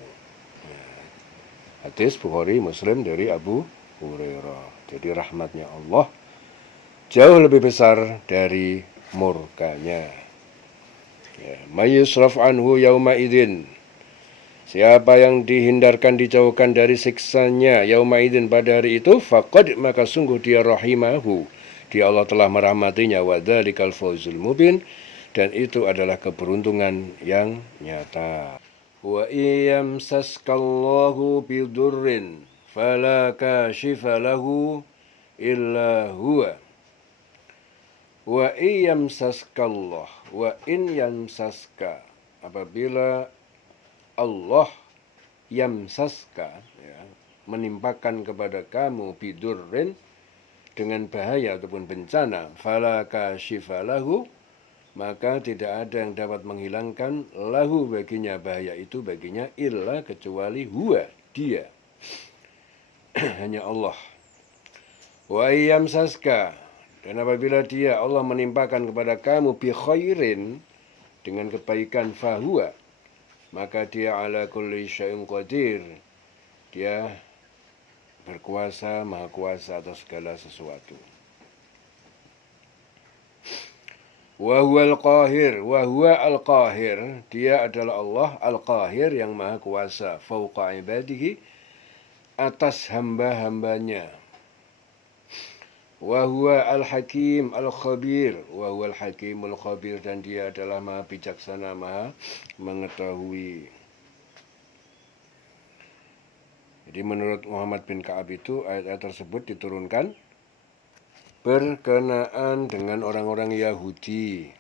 Hadis Bukhari Muslim dari Abu Hurairah. Jadi rahmatnya Allah jauh lebih besar dari murkanya. Ya, mayyusraf anhu yauma idzin. Siapa yang dihindarkan, dijauhkan dari siksanya yauma idzin pada hari itu, faqad, maka sungguh dia rahimahu. Dia Allah telah merahmatinya, wa dzalikal fawzul mubin, dan itu adalah keberuntungan yang nyata. Wa iyamsaskallahu bidurrin fala kashifa lahu illa huwa. Wa iyamsaskallah, wa in yamsaska, apabila Allah yamsaska, ya, menimpakan kepada kamu bidurrin, dengan bahaya ataupun bencana, fala kashifa lahu, maka tidak ada yang dapat menghilangkan lahu baginya bahaya itu baginya illa kecuali huwa, dia. Hanya Allah. Wa iyamsaska, dan apabila dia Allah menimpakan kepada kamu bi khairin, dengan kebaikan, fahuwa, maka dia ala kulli syai'in qadir, dia berkuasa, maha kuasa atas segala sesuatu. Wa huwa al-qahir, wa huwa al-qahir, dia adalah Allah al-qahir yang maha kuasa, fauqa ibadihi, atas hamba-hambanya. Wa huwa al-hakim al-khabir, wa huwa al-hakim al-khabir, dan dia adalah maha bijaksana, maha mengetahui. Jadi menurut Muhammad bin Ka'ab itu ayat-ayat tersebut diturunkan berkenaan dengan orang-orang Yahudi,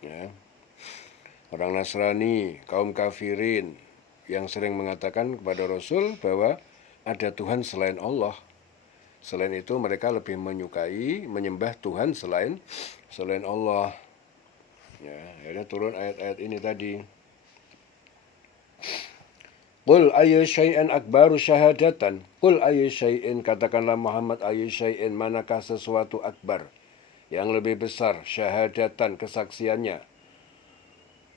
ya, orang Nasrani, kaum kafirin, yang sering mengatakan kepada Rasul bahwa ada Tuhan selain Allah. Selain itu mereka lebih menyukai menyembah Tuhan selain Allah. Ya, akhirnya turun ayat-ayat ini tadi. Qul ayyu syai'in akbaru syahadatan. Qul ayyu syai'in, katakanlah Muhammad, ayyu syai'in, manakah sesuatu akbar, yang lebih besar, syahadatan, kesaksiannya.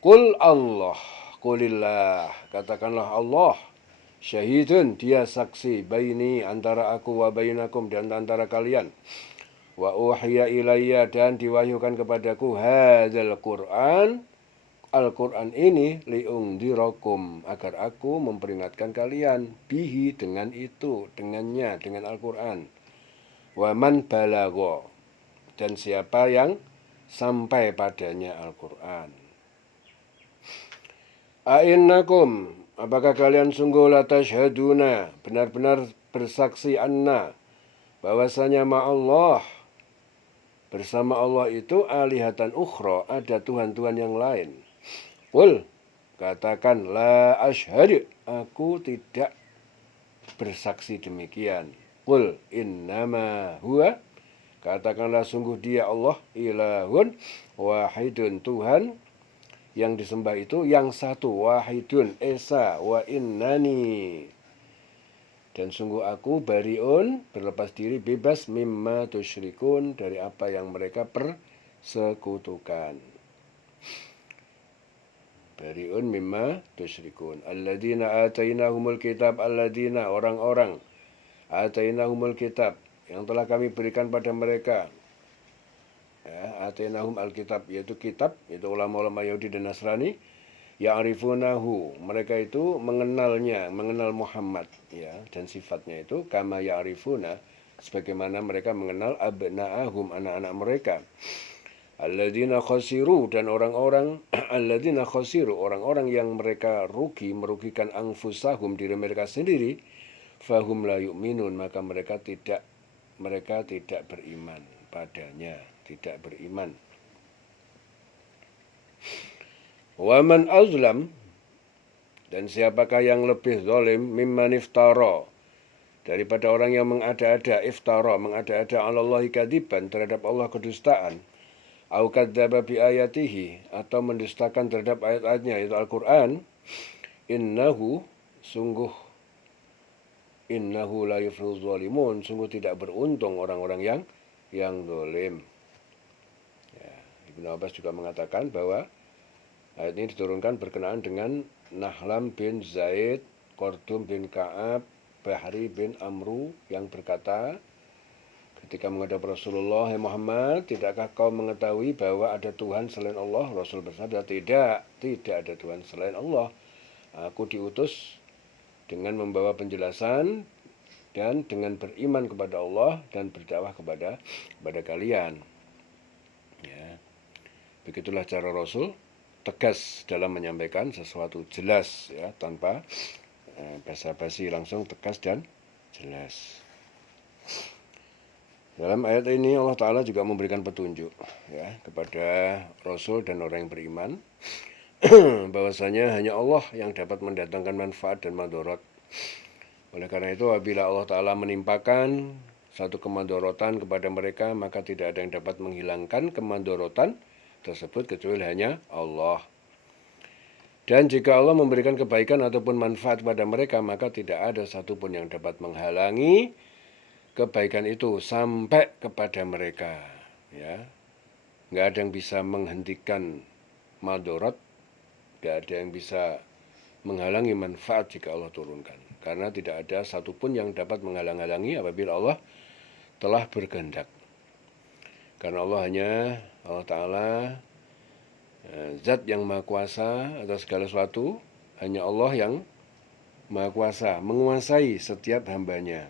Qul Allah, qulillah, katakanlah Allah, syahidun, dia saksi, baini, antara aku, wa bainakum, dan antara kalian. Wa uhiya ilayya, dan diwahyukan kepadaku, hadzal Qur'an, Al-Quran ini, li'ungdirakum, agar aku memperingatkan kalian, bihi, dengan itu, dengannya, dengan Al-Quran. Wa man balagho, dan siapa yang sampai padanya Al-Quran. A'innakum, apakah kalian sungguh la tashhaduna, benar-benar bersaksi anna, bahwasanya ma'allah, bersama Allah itu alihatan ukhra, ada Tuhan-Tuhan yang lain. Qul, katakan la asyhadu, aku tidak bersaksi demikian. Qul innama huwa, katakanlah sungguh dia Allah ilahun wahidun, Tuhan yang disembah itu yang satu, wahidun esa, wa innani, dan sungguh aku bariun, berlepas diri, bebas, mimma tusyrikun, dari apa yang mereka persekutukan. Bariun mimma tusyrikun. Alladzina atainahumul kitab, alladzina orang-orang, atainahumul kitab yang telah kami berikan pada mereka. Ya, atainahum alkitab, yaitu kitab, yaitu ulama-ulama Yahudi dan Nasrani. Ya'rifunahu, mereka itu mengenalnya, mengenal Muhammad, ya, dan sifatnya itu kama ya'rifuna, sebagaimana mereka mengenal abna'ahum, anak-anak mereka. Alladzina khasiru, dan orang-orang alladzina khasiru, orang-orang yang mereka merugikan anfusahum, diri mereka sendiri, fahum la yu'minun, maka mereka tidak beriman padanya, tidak beriman. Waman azlam, dan siapakah yang lebih zalim, mimman iftara, daripada orang yang mengada-ada, iftara, mengada-ada alallahi kadiban, terhadap Allah kedustaan, au kadzdzaba bi ayatihi, atau mendustakan terhadap ayat-ayatnya, yaitu Al-Qur'an. Innahu la yuflihuz zalimun, sungguh tidak beruntung orang-orang yang zalim. Ya, Ibnu Abbas juga mengatakan bahwa ayat ini diturunkan berkenaan dengan Nahlam bin Zaid, Qurdum bin Ka'ab, Bahri bin Amru yang berkata ketika menghadap Rasulullah, "Hai Muhammad, tidakkah kau mengetahui bahwa ada Tuhan selain Allah?" Rasul bersabda, tidak ada Tuhan selain Allah. Aku diutus dengan membawa penjelasan dan dengan beriman kepada Allah dan berdakwah kepada kalian. Ya. Begitulah cara Rasul, tegas dalam menyampaikan sesuatu, jelas, ya, tanpa basa-basi, langsung tegas dan jelas. Dalam ayat ini Allah Ta'ala juga memberikan petunjuk, ya, kepada Rasul dan orang yang beriman bahwasanya hanya Allah yang dapat mendatangkan manfaat dan madharat. Oleh karena itu, apabila Allah Ta'ala menimpakan satu kemadharatan kepada mereka, maka tidak ada yang dapat menghilangkan kemadharatan tersebut kecuali hanya Allah. Dan jika Allah memberikan kebaikan ataupun manfaat kepada mereka, maka tidak ada satupun yang dapat menghalangi kebaikan itu sampai kepada mereka. Ya, nggak ada yang bisa menghentikan madharat, nggak ada yang bisa menghalangi manfaat jika Allah turunkan. Karena tidak ada satupun yang dapat menghalang-halangi apabila Allah telah berkehendak. Karena Allah Ta'ala zat yang maha kuasa atas segala sesuatu, hanya Allah yang maha kuasa, menguasai setiap hambanya.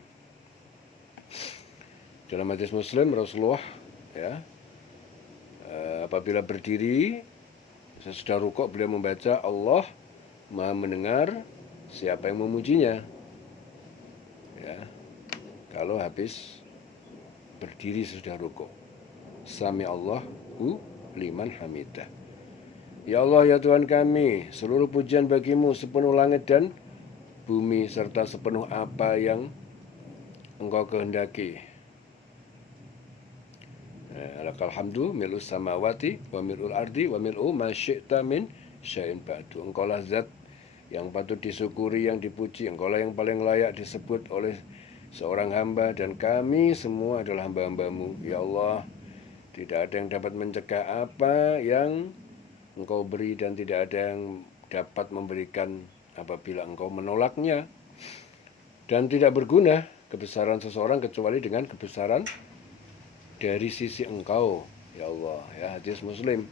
Dalam hadis Muslim, Rasulullah, ya, apabila berdiri sesudah rukuk, beliau membaca Allah maha mendengar siapa yang memujinya. Ya, kalau habis berdiri sesudah rukuk, Sami Allahu liman hamidah. Ya Allah, ya Tuhan kami, seluruh pujian bagimu sepenuh langit dan bumi serta sepenuh apa yang Engkau kehendaki. Lakal hamdu mil'us samawati wa mil'ul ardi wa mil'u ma syi'ta min syai'in ba'du. Engkaulah zat yang patut disyukuri, yang dipuji. Engkaulah yang paling layak disebut oleh seorang hamba, dan kami semua adalah hamba-hambamu. Ya Allah, tidak ada yang dapat mencegah apa yang Engkau beri, dan tidak ada yang dapat memberikan apabila Engkau menolaknya. Dan tidak berguna kebesaran seseorang kecuali dengan kebesaran dari sisi Engkau, ya Allah. Ya, hadis Muslim.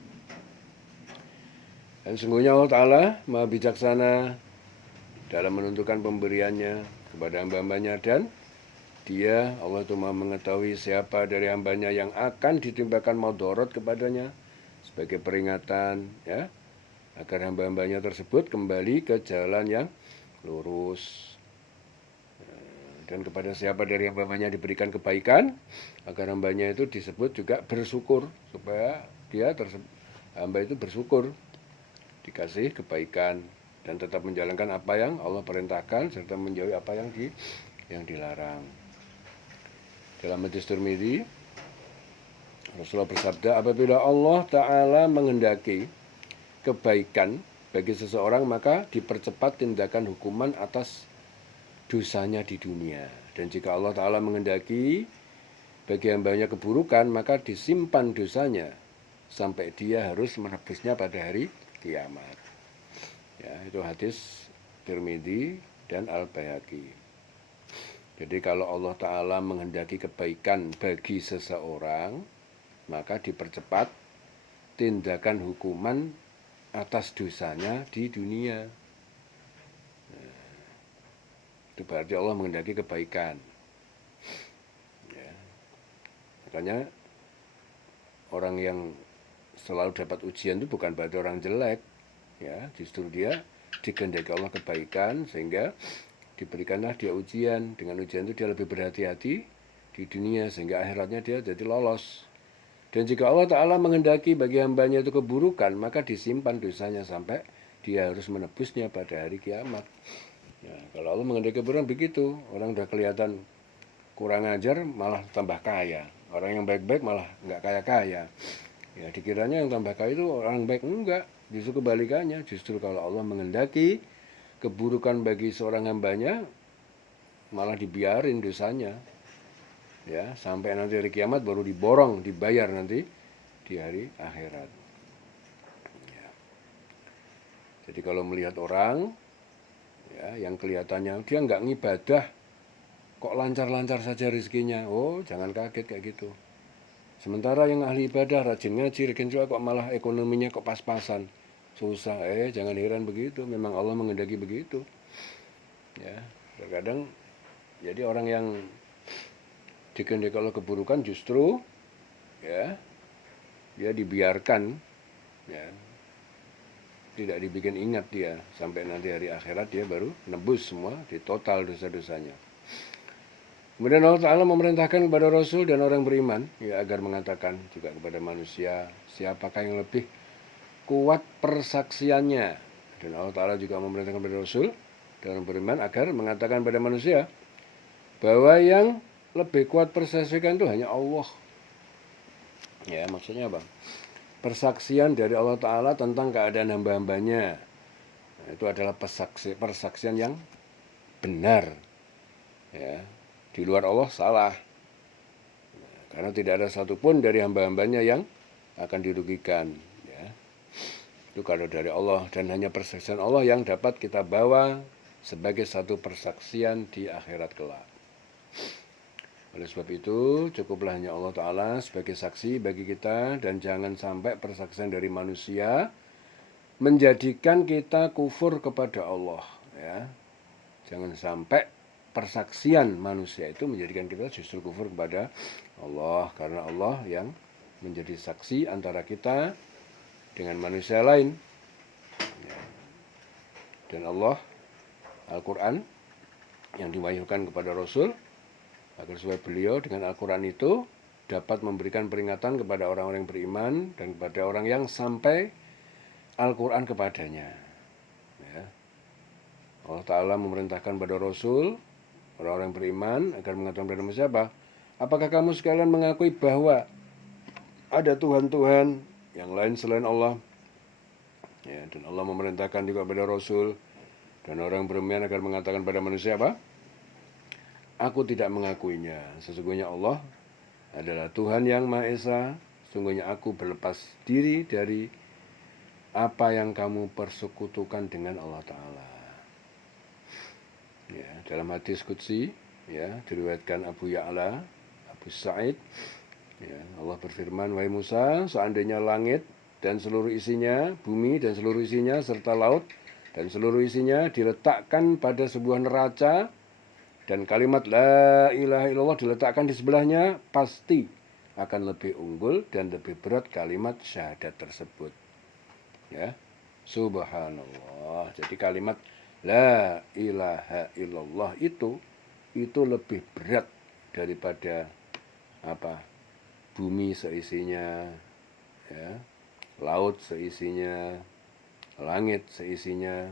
Dan sungguhnya Allah Ta'ala maha bijaksana dalam menentukan pemberiannya kepada hamba-hambanya, dan Dia, Allah itu maha mengetahui siapa dari hambanya yang akan ditimpakan madharat kepadanya sebagai peringatan, ya, agar hamba-hambanya tersebut kembali ke jalan yang lurus. Dan kepada siapa dari hamba-hambanya diberikan kebaikan, agar hambanya itu disebut juga bersyukur, supaya hamba itu bersyukur. dikasih kebaikan dan tetap menjalankan apa yang Allah perintahkan serta menjauhi apa yang dilarang. Dalam hadis Tirmidzi, Rasulullah bersabda, apabila Allah Ta'ala menghendaki kebaikan bagi seseorang, maka dipercepat tindakan hukuman atas dosanya di dunia. Dan jika Allah Ta'ala menghendaki bagi hambanya keburukan, maka disimpan dosanya sampai dia harus menebusnya pada hari kiamat. Ya, itu hadis Tirmidzi dan Al-Baihaqi. Jadi kalau Allah Ta'ala menghendaki kebaikan bagi seseorang, maka dipercepat tindakan hukuman atas dosanya di dunia. Itu berarti Allah menghendaki kebaikan. Ya. Makanya orang yang selalu dapat ujian itu bukan berarti orang jelek. Ya, justru dia dikehendaki Allah kebaikan sehingga diberikanlah dia ujian. Dengan ujian itu dia lebih berhati-hati di dunia sehingga akhiratnya dia jadi lolos. Dan jika Allah Ta'ala menghendaki bagi hambanya itu keburukan, maka disimpan dosanya sampai dia harus menebusnya pada hari kiamat. Ya, kalau Allah menghendaki keburukan begitu, orang udah kelihatan kurang ajar malah tambah kaya. Orang yang baik-baik malah nggak kaya-kaya. Ya, dikiranya yang tambah kaya itu orang baik, enggak. Justru kebalikannya. Justru kalau Allah menghendaki keburukan bagi seorang hambanya, malah dibiarin dosanya. Ya, sampai nanti hari kiamat baru diborong, dibayar nanti di hari akhirat. Ya. Jadi kalau melihat orang ya, yang kelihatannya dia nggak ngibadah, kok lancar-lancar saja rezekinya, oh jangan kaget kayak gitu. Sementara yang ahli ibadah, rajin ngaji, rajin doa, kok malah ekonominya kok pas-pasan, susah. Jangan heran begitu, memang Allah menghendaki begitu. Ya, terkadang jadi orang yang dikehendaki kalau keburukan justru ya dia dibiarkan, ya, tidak dibikin ingat dia sampai nanti hari akhirat dia baru nebus semua di total dosa-dosanya. Kemudian Allah Ta'ala memerintahkan kepada Rasul dan orang beriman ya, agar mengatakan juga kepada manusia siapakah yang lebih kuat persaksiannya. Dan Allah Ta'ala juga memerintahkan kepada Rasul dan orang beriman agar mengatakan kepada manusia bahwa yang lebih kuat persaksian itu hanya Allah. Ya, maksudnya apa? Persaksian dari Allah Ta'ala tentang keadaan hamba-hambanya. Nah, itu adalah persaksian yang benar. Ya, di luar Allah salah. Nah, karena tidak ada satupun dari hamba-hambanya yang akan dirugikan. Ya. Itu kalau dari Allah, dan hanya persaksian Allah yang dapat kita bawa sebagai satu persaksian di akhirat kelak. Oleh sebab itu, cukuplah hanya Allah Ta'ala sebagai saksi bagi kita, dan jangan sampai persaksian dari manusia menjadikan kita kufur kepada Allah. Ya. Jangan sampai persaksian manusia itu menjadikan kita justru kufur kepada Allah, karena Allah yang menjadi saksi antara kita dengan manusia lain. Ya. Dan Allah, Al-Quran yang diwahyukan kepada Rasul, agar supaya beliau dengan Al-Quran itu dapat memberikan peringatan kepada orang-orang yang beriman dan kepada orang yang sampai Al-Quran kepadanya. Ya. Allah Ta'ala memerintahkan kepada Rasul, orang-orang yang beriman, agar mengatakan kepada manusia apa? Apakah kamu sekalian mengakui bahwa ada Tuhan-Tuhan yang lain selain Allah? Ya, dan Allah memerintahkan juga kepada Rasul dan orang beriman agar mengatakan kepada manusia apa? Aku tidak mengakuinya. Sesungguhnya Allah adalah Tuhan yang Maha Esa. Sesungguhnya aku berlepas diri dari apa yang kamu persekutukan dengan Allah Ta'ala. Ya, dalam hadis qudsi ya, diriwayatkan Abu Ya'la, Abu Sa'id, ya, Allah berfirman, wahai Musa, seandainya langit dan seluruh isinya, bumi dan seluruh isinya, serta laut dan seluruh isinya diletakkan pada sebuah neraca, dan kalimat la ilaha illallah diletakkan di sebelahnya, pasti akan lebih unggul dan lebih berat kalimat syahadat tersebut. Ya, subhanallah. Jadi kalimat la ilaha illallah itu lebih berat daripada apa? Bumi seisinya, ya, laut seisinya, langit seisinya.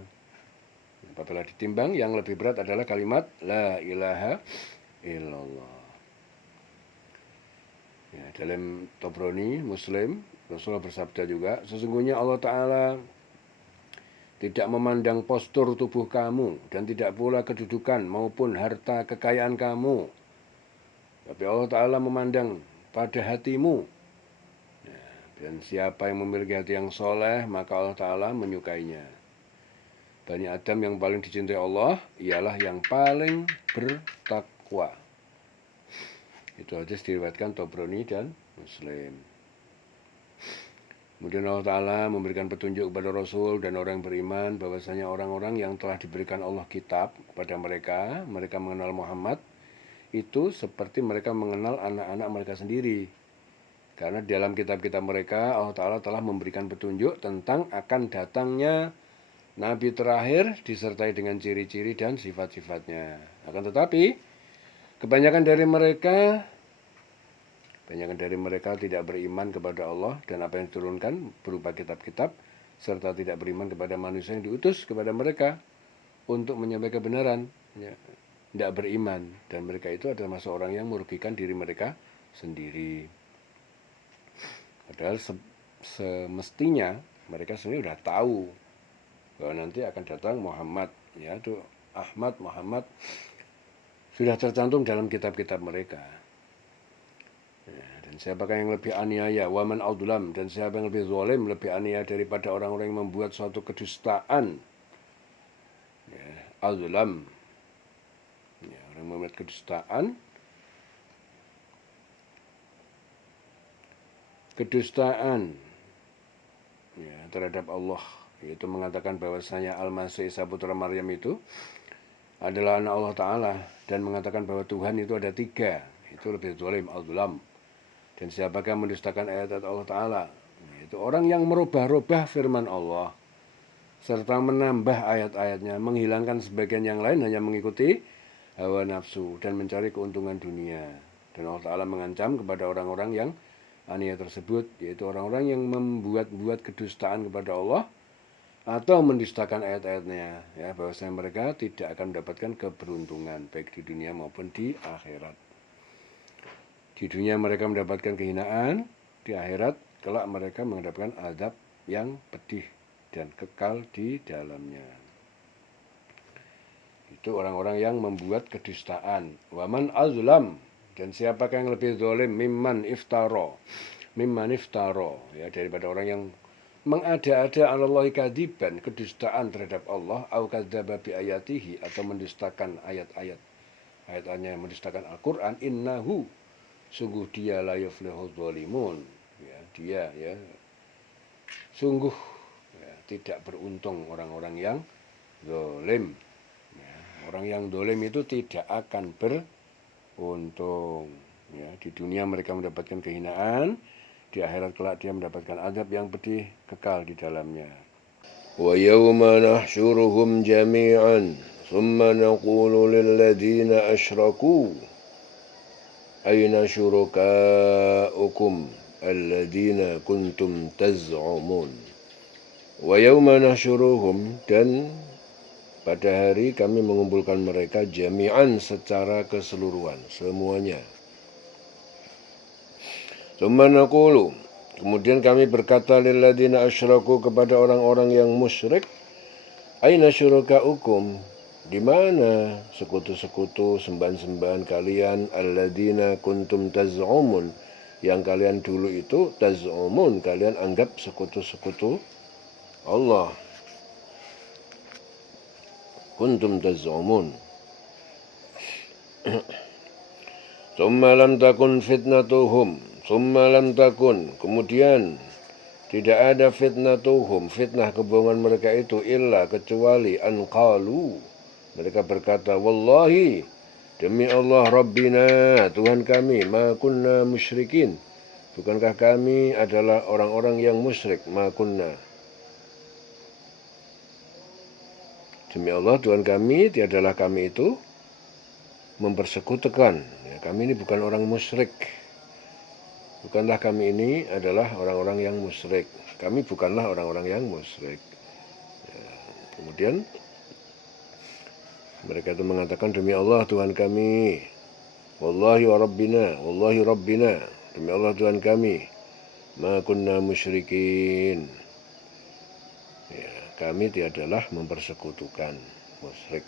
Apabila ditimbang, yang lebih berat adalah kalimat la ilaha illallah. Ya, dalam Tobroni Muslim, Rasulullah bersabda juga, sesungguhnya Allah Ta'ala tidak memandang postur tubuh kamu dan tidak pula kedudukan maupun harta kekayaan kamu. Tapi Allah Ta'ala memandang pada hatimu. Dan siapa yang memiliki hati yang soleh, maka Allah Ta'ala menyukainya. Bani Adam yang paling dicintai Allah ialah yang paling bertakwa. Itu hadis diriwayatkan Tobroni dan Muslim. Kemudian Allah Ta'ala memberikan petunjuk kepada Rasul dan orang yang beriman bahwasanya orang-orang yang telah diberikan Allah kitab kepada mereka mengenal Muhammad itu seperti mereka mengenal anak-anak mereka sendiri. Karena dalam kitab-kitab mereka Allah Ta'ala telah memberikan petunjuk tentang akan datangnya Nabi terakhir disertai dengan ciri-ciri dan sifat-sifatnya. Akan tetapi kebanyakan dari mereka tidak beriman kepada Allah dan apa yang diturunkan berupa kitab-kitab, serta tidak beriman kepada manusia yang diutus kepada mereka untuk menyampaikan kebenaran. Ya, tidak beriman, dan mereka itu adalah seorang yang merugikan diri mereka sendiri. Padahal semestinya mereka sendiri sudah tahu bahwa nanti akan datang Muhammad, ya, itu Ahmad, Muhammad sudah tercantum dalam kitab-kitab mereka. Ya, dan siapakah yang lebih aniaya, waman audulam, dan siapa yang lebih zalim, lebih aniaya daripada orang-orang yang membuat suatu kedustaan. Ya, audulam, ya, orang yang membuat kedustaan ya, terhadap Allah, yaitu mengatakan bahwasanya Al-Masih Isa putra Maryam itu adalah anak Allah Ta'ala, dan mengatakan bahwa Tuhan itu ada 3, itu lebih zalim, audulam. Dan siapakah yang mendustakan ayat-ayat Allah Ta'ala, itu orang yang merubah-rubah firman Allah serta menambah ayat-ayatnya, menghilangkan sebagian yang lain hanya mengikuti hawa nafsu dan mencari keuntungan dunia. Dan Allah Ta'ala mengancam kepada orang-orang yang aniaya tersebut, yaitu orang-orang yang membuat-buat kedustaan kepada Allah atau mendustakan ayat-ayatnya, ya, bahwasanya mereka tidak akan mendapatkan keberuntungan baik di dunia maupun di akhirat. Di dunia mereka mendapatkan kehinaan, di akhirat kelak mereka menghadapkan azab yang pedih dan kekal di dalamnya. Itu orang-orang yang membuat kedustaan. Waman azlam, dan siapakah yang lebih zalim mimman iftaro, ya, daripada orang yang mengada-ada alallahi kadiban, kedustaan terhadap Allah, au kadzdzaba bi ayatihi, atau mendustakan ayat-ayatnya, mendustakan Al-Qur'an. Innahu, sungguh dia la yuflihul zalimun, ya, dia, ya, sungguh, ya, tidak beruntung orang-orang yang zalim. Ya, orang yang zalim itu tidak akan beruntung. Ya, di dunia mereka mendapatkan kehinaan, di akhirat kelak dia mendapatkan azab yang pedih kekal di dalamnya. Wa yawma nahsyuruhum jami'an thumma naqulu lil ladzina asyraku aina syurakaukum alladzina kuntum taz'umun. Wa yawma nahsyuruhum, dan pada hari kami mengumpulkan mereka jami'an secara keseluruhan, semuanya. Tsumma naqulu, kemudian kami berkata lil ladzina asyraku, kepada orang-orang yang musyrik, aina syurakaukum, di mana sekutu-sekutu sembahan-sembahan kalian, alladzina kuntum taz'umun, yang kalian dulu itu taz'umun, kalian anggap sekutu-sekutu Allah. Kuntum taz'umun. Tsumma lam takun fitnatuhum, tsumma lam takun, kemudian tidak ada fitnatuhum, fitnah kebohongan mereka itu, illa, kecuali an qalu, mereka berkata, wallahi, demi Allah, Rabbina, Tuhan kami, ma kunna musyrikin, bukankah kami adalah orang-orang yang musyrik, ma kunna, demi Allah, Tuhan kami, tiadalah kami itu mempersekutukan, ya, kami ini bukan orang musyrik, bukanlah kami ini adalah orang-orang yang musyrik, kami bukanlah orang-orang yang musyrik. Kemudian mereka itu mengatakan, demi Allah Tuhan kami, wallahi wa rabbina, wallahi rabbina, demi Allah Tuhan kami, ma kunna musyrikin. Ya, kami tiadalah mempersekutukan musyrik.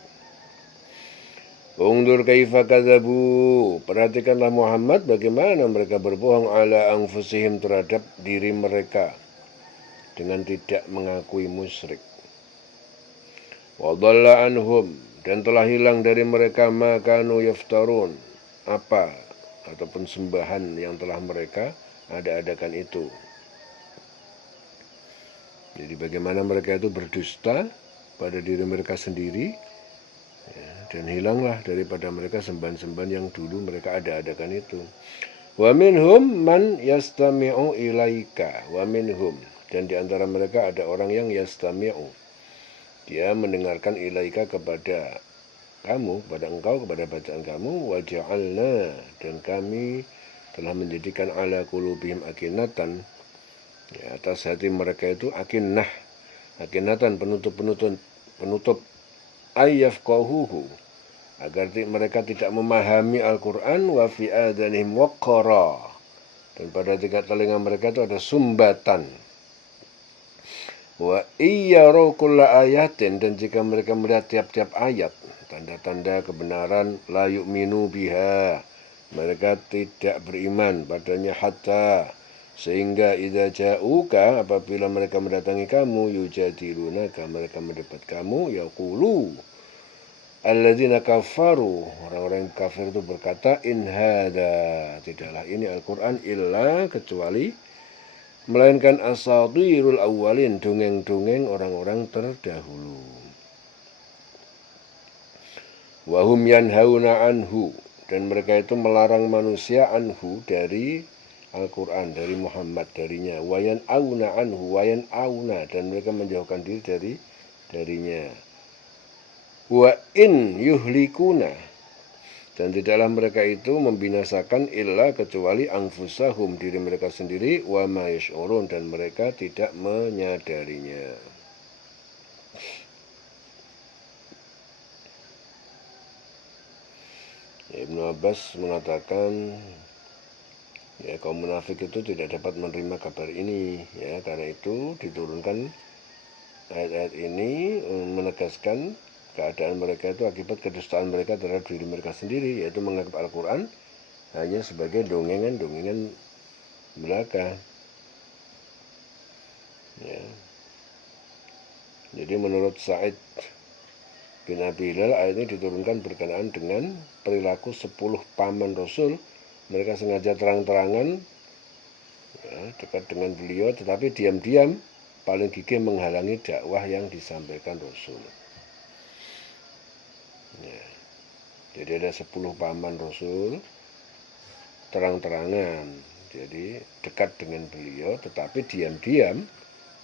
Undur kaifa kadzabu, perhatikanlah Muhammad bagaimana mereka berbohong ala anfusihim terhadap diri mereka dengan tidak mengakui musyrik. Wa dhalla anhum, dan telah hilang dari mereka ma kanu yaftarun, apa ataupun sembahan yang telah mereka ada-adakan itu. Jadi bagaimana mereka itu berdusta pada diri mereka sendiri, ya, dan hilanglah daripada mereka sembahan-sembahan yang dulu mereka ada-adakan itu. Wa minhum man yastami'u ilaika, wa minhum, dan di antara mereka ada orang yang yastami'u, dia mendengarkan ilaika kepada kamu, kepada engkau, kepada bacaan kamu. Wa ja'alna, dan kami telah menjadikan ala qulubihim akinatan, ya, atas hati mereka itu akinnah, akinatan, penutup ayyafqahuhu, agar mereka tidak memahami Al-Quran. Wa fi adanihim waqara, dan pada tiga telinga mereka itu ada sumbatan. Wa iyyaraw kulla ayatin, dan jika mereka melihat tiap-tiap ayat, tanda-tanda kebenaran, la yu'minu biha, mereka tidak beriman padanya, hatta, sehingga idza ja'uka, apabila mereka mendatangi kamu, yujadilunaka, mereka mendapat kamu, yaqulu, alladzina kafaru, orang-orang kafir itu berkata, in hadza, tidaklah ini Al-Quran, illa, kecuali, melainkan asatirul awwalin, dongeng-dongeng orang-orang terdahulu. Wahum yanhauna anhu, dan mereka itu melarang manusia anhu, dari Al-Quran, dari Muhammad, darinya. Wayan auna anhu, wayan auna, dan mereka menjauhkan diri darinya. Wa in yuhlikuna, dan tidaklah mereka itu membinasakan illa, kecuali anfusahum, diri mereka sendiri, wa ma yash'urun, dan mereka tidak menyadarinya. Ibnu Abbas mengatakan, ya, kaum munafik itu tidak dapat menerima kabar ini, ya, karena itu diturunkan ayat-ayat ini menegaskan keadaan mereka itu akibat kedustaan mereka terhadap diri mereka sendiri, yaitu menganggap Al-Quran hanya sebagai dongengan-dongengan belaka. Ya. Jadi menurut Sa'id bin Abi Hilal, ayat ini diturunkan berkenaan dengan perilaku 10 paman Rasul. Mereka sengaja terang-terangan, ya, dekat dengan beliau, tetapi diam-diam paling gigih menghalangi dakwah yang disampaikan Rasul. Ya. Jadi ada 10 paman Rasul terang-terangan, jadi dekat dengan beliau, tetapi diam-diam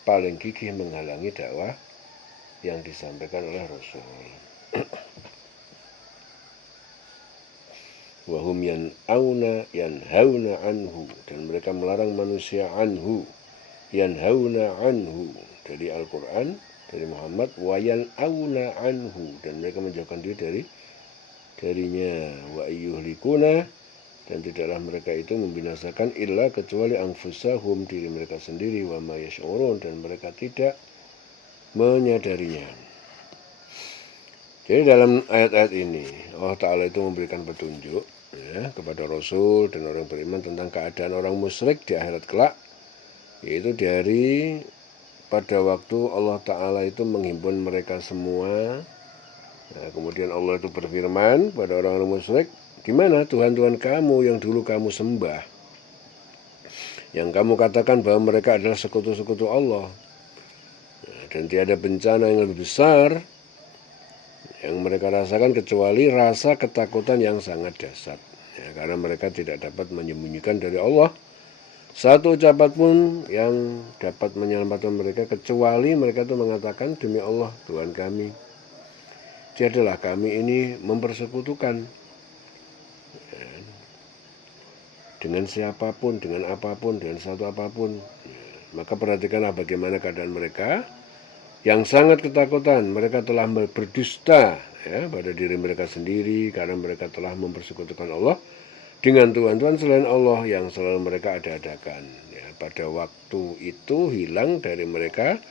paling gigih menghalangi dakwah yang disampaikan oleh Rasul. Wahum yanhauna anhu, dan mereka melarang manusia anhu, yanhauna anhu, dari Al-Quran, dari Muhammad. Wa yan'auna anhu, dan mereka menjauhkan diri darinya. Wa ayyuhlikuna, dan tidaklah mereka itu membinasakan illa, kecuali anfusahum, diri mereka sendiri. Wa ma yash'urun, dan mereka tidak menyadarinya. Jadi dalam ayat-ayat ini Allah Ta'ala itu memberikan petunjuk, ya, kepada Rasul dan orang beriman tentang keadaan orang musyrik di akhirat kelak, yaitu dari pada waktu Allah Ta'ala itu menghimpun mereka semua. Nah, kemudian Allah itu berfirman pada orang-orang musyrik, di mana Tuhan-Tuhan kamu yang dulu kamu sembah, yang kamu katakan bahwa mereka adalah sekutu-sekutu Allah, dan tiada bencana yang lebih besar yang mereka rasakan kecuali rasa ketakutan yang sangat dahsyat, ya, karena mereka tidak dapat menyembunyikan dari Allah satu ucapan pun yang dapat menyelamatkan mereka, kecuali mereka itu mengatakan, demi Allah Tuhan kami, tiadalah kami ini mempersekutukan, ya, dengan siapapun, dengan apapun, dengan satu apapun. Ya, maka perhatikanlah bagaimana keadaan mereka yang sangat ketakutan. Mereka telah berdusta ya, pada diri mereka sendiri karena mereka telah mempersekutukan Allah dengan Tuhan-Tuhan selain Allah yang selalu mereka ada-adakan. Ya, pada waktu itu hilang dari mereka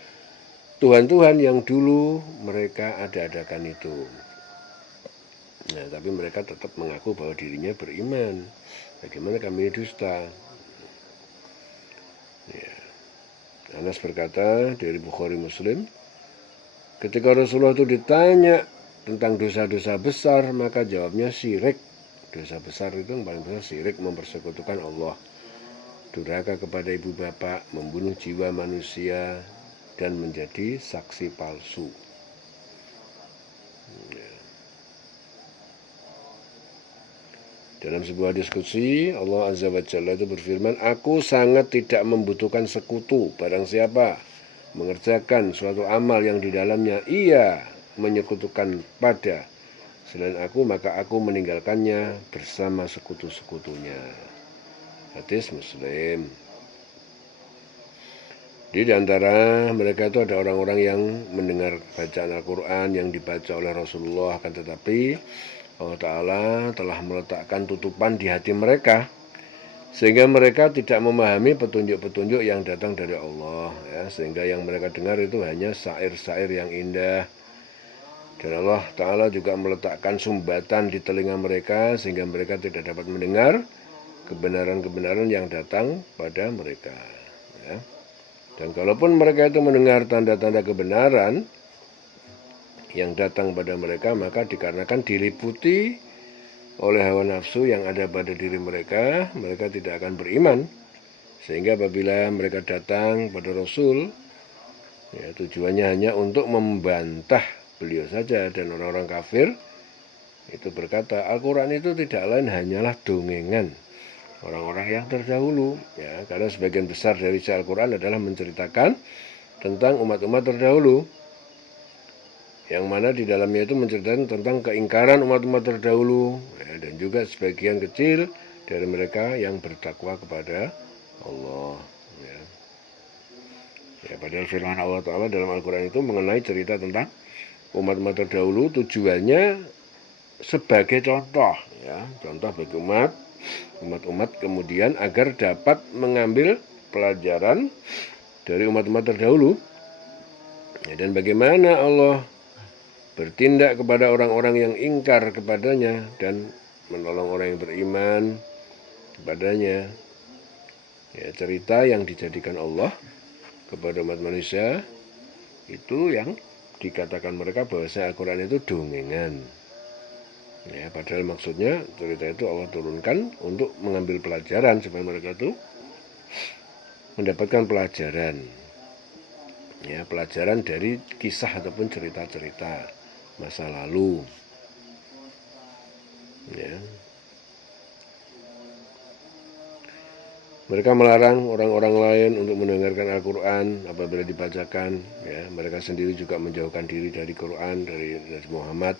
Tuhan-Tuhan yang dulu mereka ada-adakan itu. Nah, tapi mereka tetap mengaku bahwa dirinya beriman. Bagaimana kami dusta? Ya. Anas berkata dari Bukhari Muslim, ketika Rasulullah itu ditanya tentang dosa-dosa besar, maka jawabnya syirik. Dosa besar itu yang paling besar syirik, mempersekutukan Allah, durhaka kepada ibu bapak, membunuh jiwa manusia, dan menjadi saksi palsu. Dalam sebuah diskusi, Allah Azza wa Jalla itu berfirman, aku sangat tidak membutuhkan sekutu. Barang siapa mengerjakan suatu amal yang di dalamnya ia menyekutukan pada selain aku, maka aku meninggalkannya bersama sekutu-sekutunya. Hadis Muslim. Di antara mereka itu ada orang-orang yang mendengar bacaan Al-Quran yang dibaca oleh Rasulullah, akan tetapi Allah Ta'ala telah meletakkan tutupan di hati mereka sehingga mereka tidak memahami petunjuk-petunjuk yang datang dari Allah ya, sehingga yang mereka dengar itu hanya syair-syair yang indah. Dan Allah Ta'ala juga meletakkan sumbatan di telinga mereka sehingga mereka tidak dapat mendengar kebenaran-kebenaran yang datang pada mereka ya. Dan kalaupun mereka itu mendengar tanda-tanda kebenaran yang datang pada mereka, maka dikarenakan diliputi oleh hawa nafsu yang ada pada diri mereka, mereka tidak akan beriman. Sehingga apabila mereka datang pada Rasul, ya, tujuannya hanya untuk membantah beliau saja. Dan orang-orang kafir itu berkata, Al-Quran itu tidak lain hanyalah dongengan orang-orang yang terdahulu ya, karena sebagian besar dari Al-Quran adalah menceritakan tentang umat-umat terdahulu, yang mana di dalamnya itu menceritakan tentang keingkaran umat-umat terdahulu ya, dan juga sebagian kecil dari mereka yang bertakwa kepada Allah ya. Ya, padahal firman Allah Ta'ala dalam Al-Quran itu mengenai cerita tentang umat-umat terdahulu tujuannya sebagai contoh ya, contoh bagi umat-umat kemudian agar dapat mengambil pelajaran dari umat-umat terdahulu ya, dan bagaimana Allah bertindak kepada orang-orang yang ingkar kepadanya dan menolong orang yang beriman kepadanya ya, cerita yang dijadikan Allah kepada umat manusia itu yang dikatakan mereka bahwa Al-Quran itu dongengan ya, padahal maksudnya cerita itu Allah turunkan untuk mengambil pelajaran supaya mereka itu mendapatkan pelajaran ya, pelajaran dari kisah ataupun cerita-cerita masa lalu ya. Mereka melarang orang-orang lain untuk mendengarkan Al-Quran apabila dibacakan ya. Mereka sendiri juga menjauhkan diri dari Quran, dari Muhammad.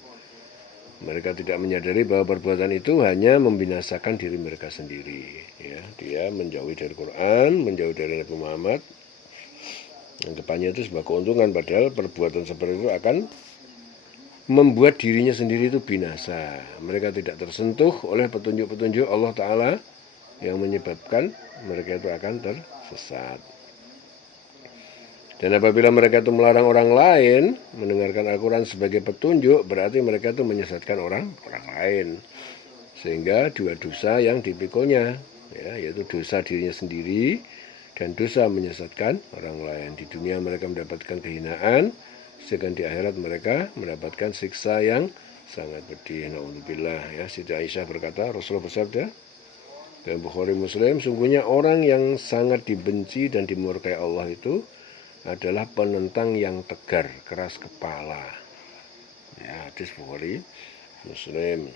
Mereka tidak menyadari bahwa perbuatan itu hanya membinasakan diri mereka sendiri ya. Dia menjauhi dari Quran, menjauhi dari Nabi Muhammad, dan depannya itu sebuah keuntungan, padahal perbuatan seperti itu akan membuat dirinya sendiri itu binasa. Mereka tidak tersentuh oleh petunjuk-petunjuk Allah Ta'ala yang menyebabkan mereka itu akan tersesat. Dan apabila mereka itu melarang orang lain mendengarkan Al-Quran sebagai petunjuk, berarti mereka itu menyesatkan orang lain. Sehingga dua dosa yang dipikulnya ya, yaitu dosa dirinya sendiri dan dosa menyesatkan orang lain. Di dunia mereka mendapatkan kehinaan, sedangkan di akhirat mereka mendapatkan siksa yang sangat pedih. Na'udzubillah ya. Siti Aisyah berkata, Rasulullah bersabda dalam Bukhari Muslim, sungguhnya orang yang sangat dibenci dan dimurkai Allah itu adalah penentang yang tegar, keras kepala ya, hadis Bukhari Muslim.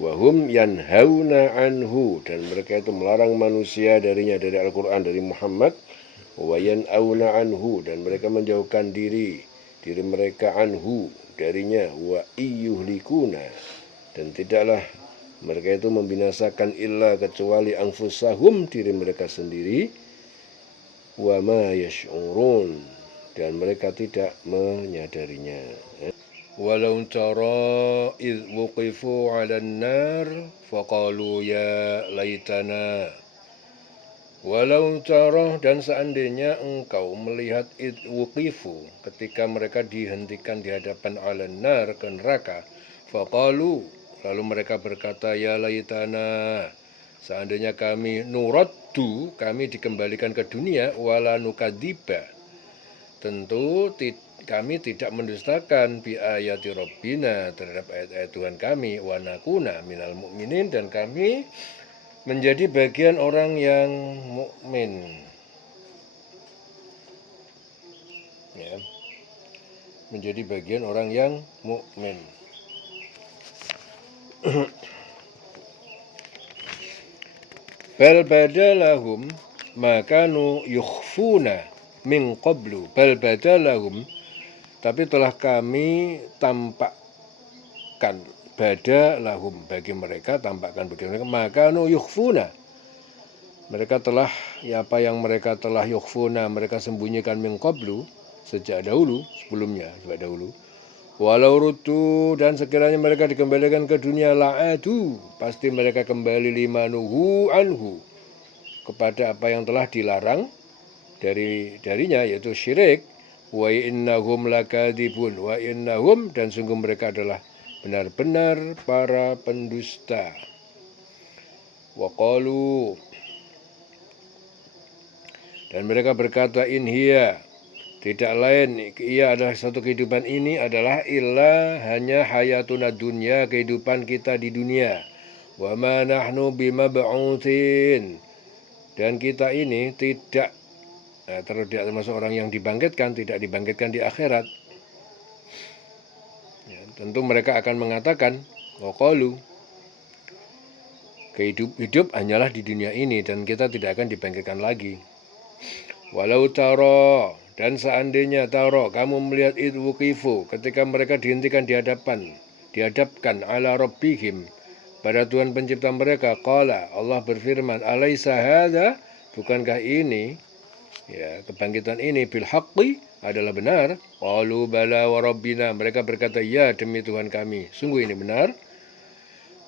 Wahum yanhauna anhu, dan mereka itu melarang manusia darinya, dari Al-Quran, dari Muhammad. Wa yan'auna anhu, dan mereka menjauhkan diri mereka anhu, darinya. Wa iyuhlikuna, dan tidaklah mereka itu membinasakan illa kecuali anfusahum, diri mereka sendiri. Wa ma yash'urun, dan mereka tidak menyadarinya. Walau tara idh wuqifu 'alan nar faqalu ya laitana. Walau tara, dan seandainya engkau melihat idh wuqifu, ketika mereka dihentikan di hadapan 'alan nar, ke neraka, faqalu, lalu mereka berkata ya laitana, seandainya kami nuraddu, kami dikembalikan ke dunia, wala nukadziba, tentu kami tidak mendustakan bi ayati rabbina, terhadap ayat-ayat Tuhan kami, wa nakuna minal mu'minin, dan kami menjadi bagian orang yang mukmin. Ya, menjadi bagian orang yang mukmin. Bal badalahum makanu yukhfuna min qablu. Bal badalahum, tapi telah kami tampakkan, bada lahum, bagi mereka, tampakkan bagi mereka, makanu yukhfuna, mereka telah, apa yang mereka telah yukhfuna, mereka sembunyikan, min qablu, sejak dahulu, sebelumnya, sejak dahulu. Walau rutu, dan sekiranya mereka dikembalikan ke dunia, la'adu, pasti mereka kembali limanuhu anhu, kepada apa yang telah dilarang darinya, yaitu syirik. Wa innahum lakadzibun, wa innahum, dan sungguh mereka adalah benar-benar para pendusta. Wa qalu, dan mereka berkata, in hiya, tidak lain ia adalah satu kehidupan ini adalah illa, hanya hayatuna dunya, kehidupan kita di dunia. Wa ma nahnu bimab'utsin, dan kita ini tidak termasuk orang yang dibangkitkan, tidak dibangkitkan di akhirat. Ya, tentu mereka akan mengatakan, waqalu, hidup hanyalah di dunia ini dan kita tidak akan dibangkitkan lagi. Walau taro, dan seandainya taro, kamu melihat idh wuqifu, ketika mereka dihentikan dihadapkan ala rabbihim, pada Tuhan pencipta mereka, qala, Allah berfirman, alaysa hadza, bukankah ini, ya, kebangkitan ini, bil haqqi, adalah benar? Qalu bala wa rabbina, mereka berkata, ya, demi Tuhan kami, sungguh ini benar.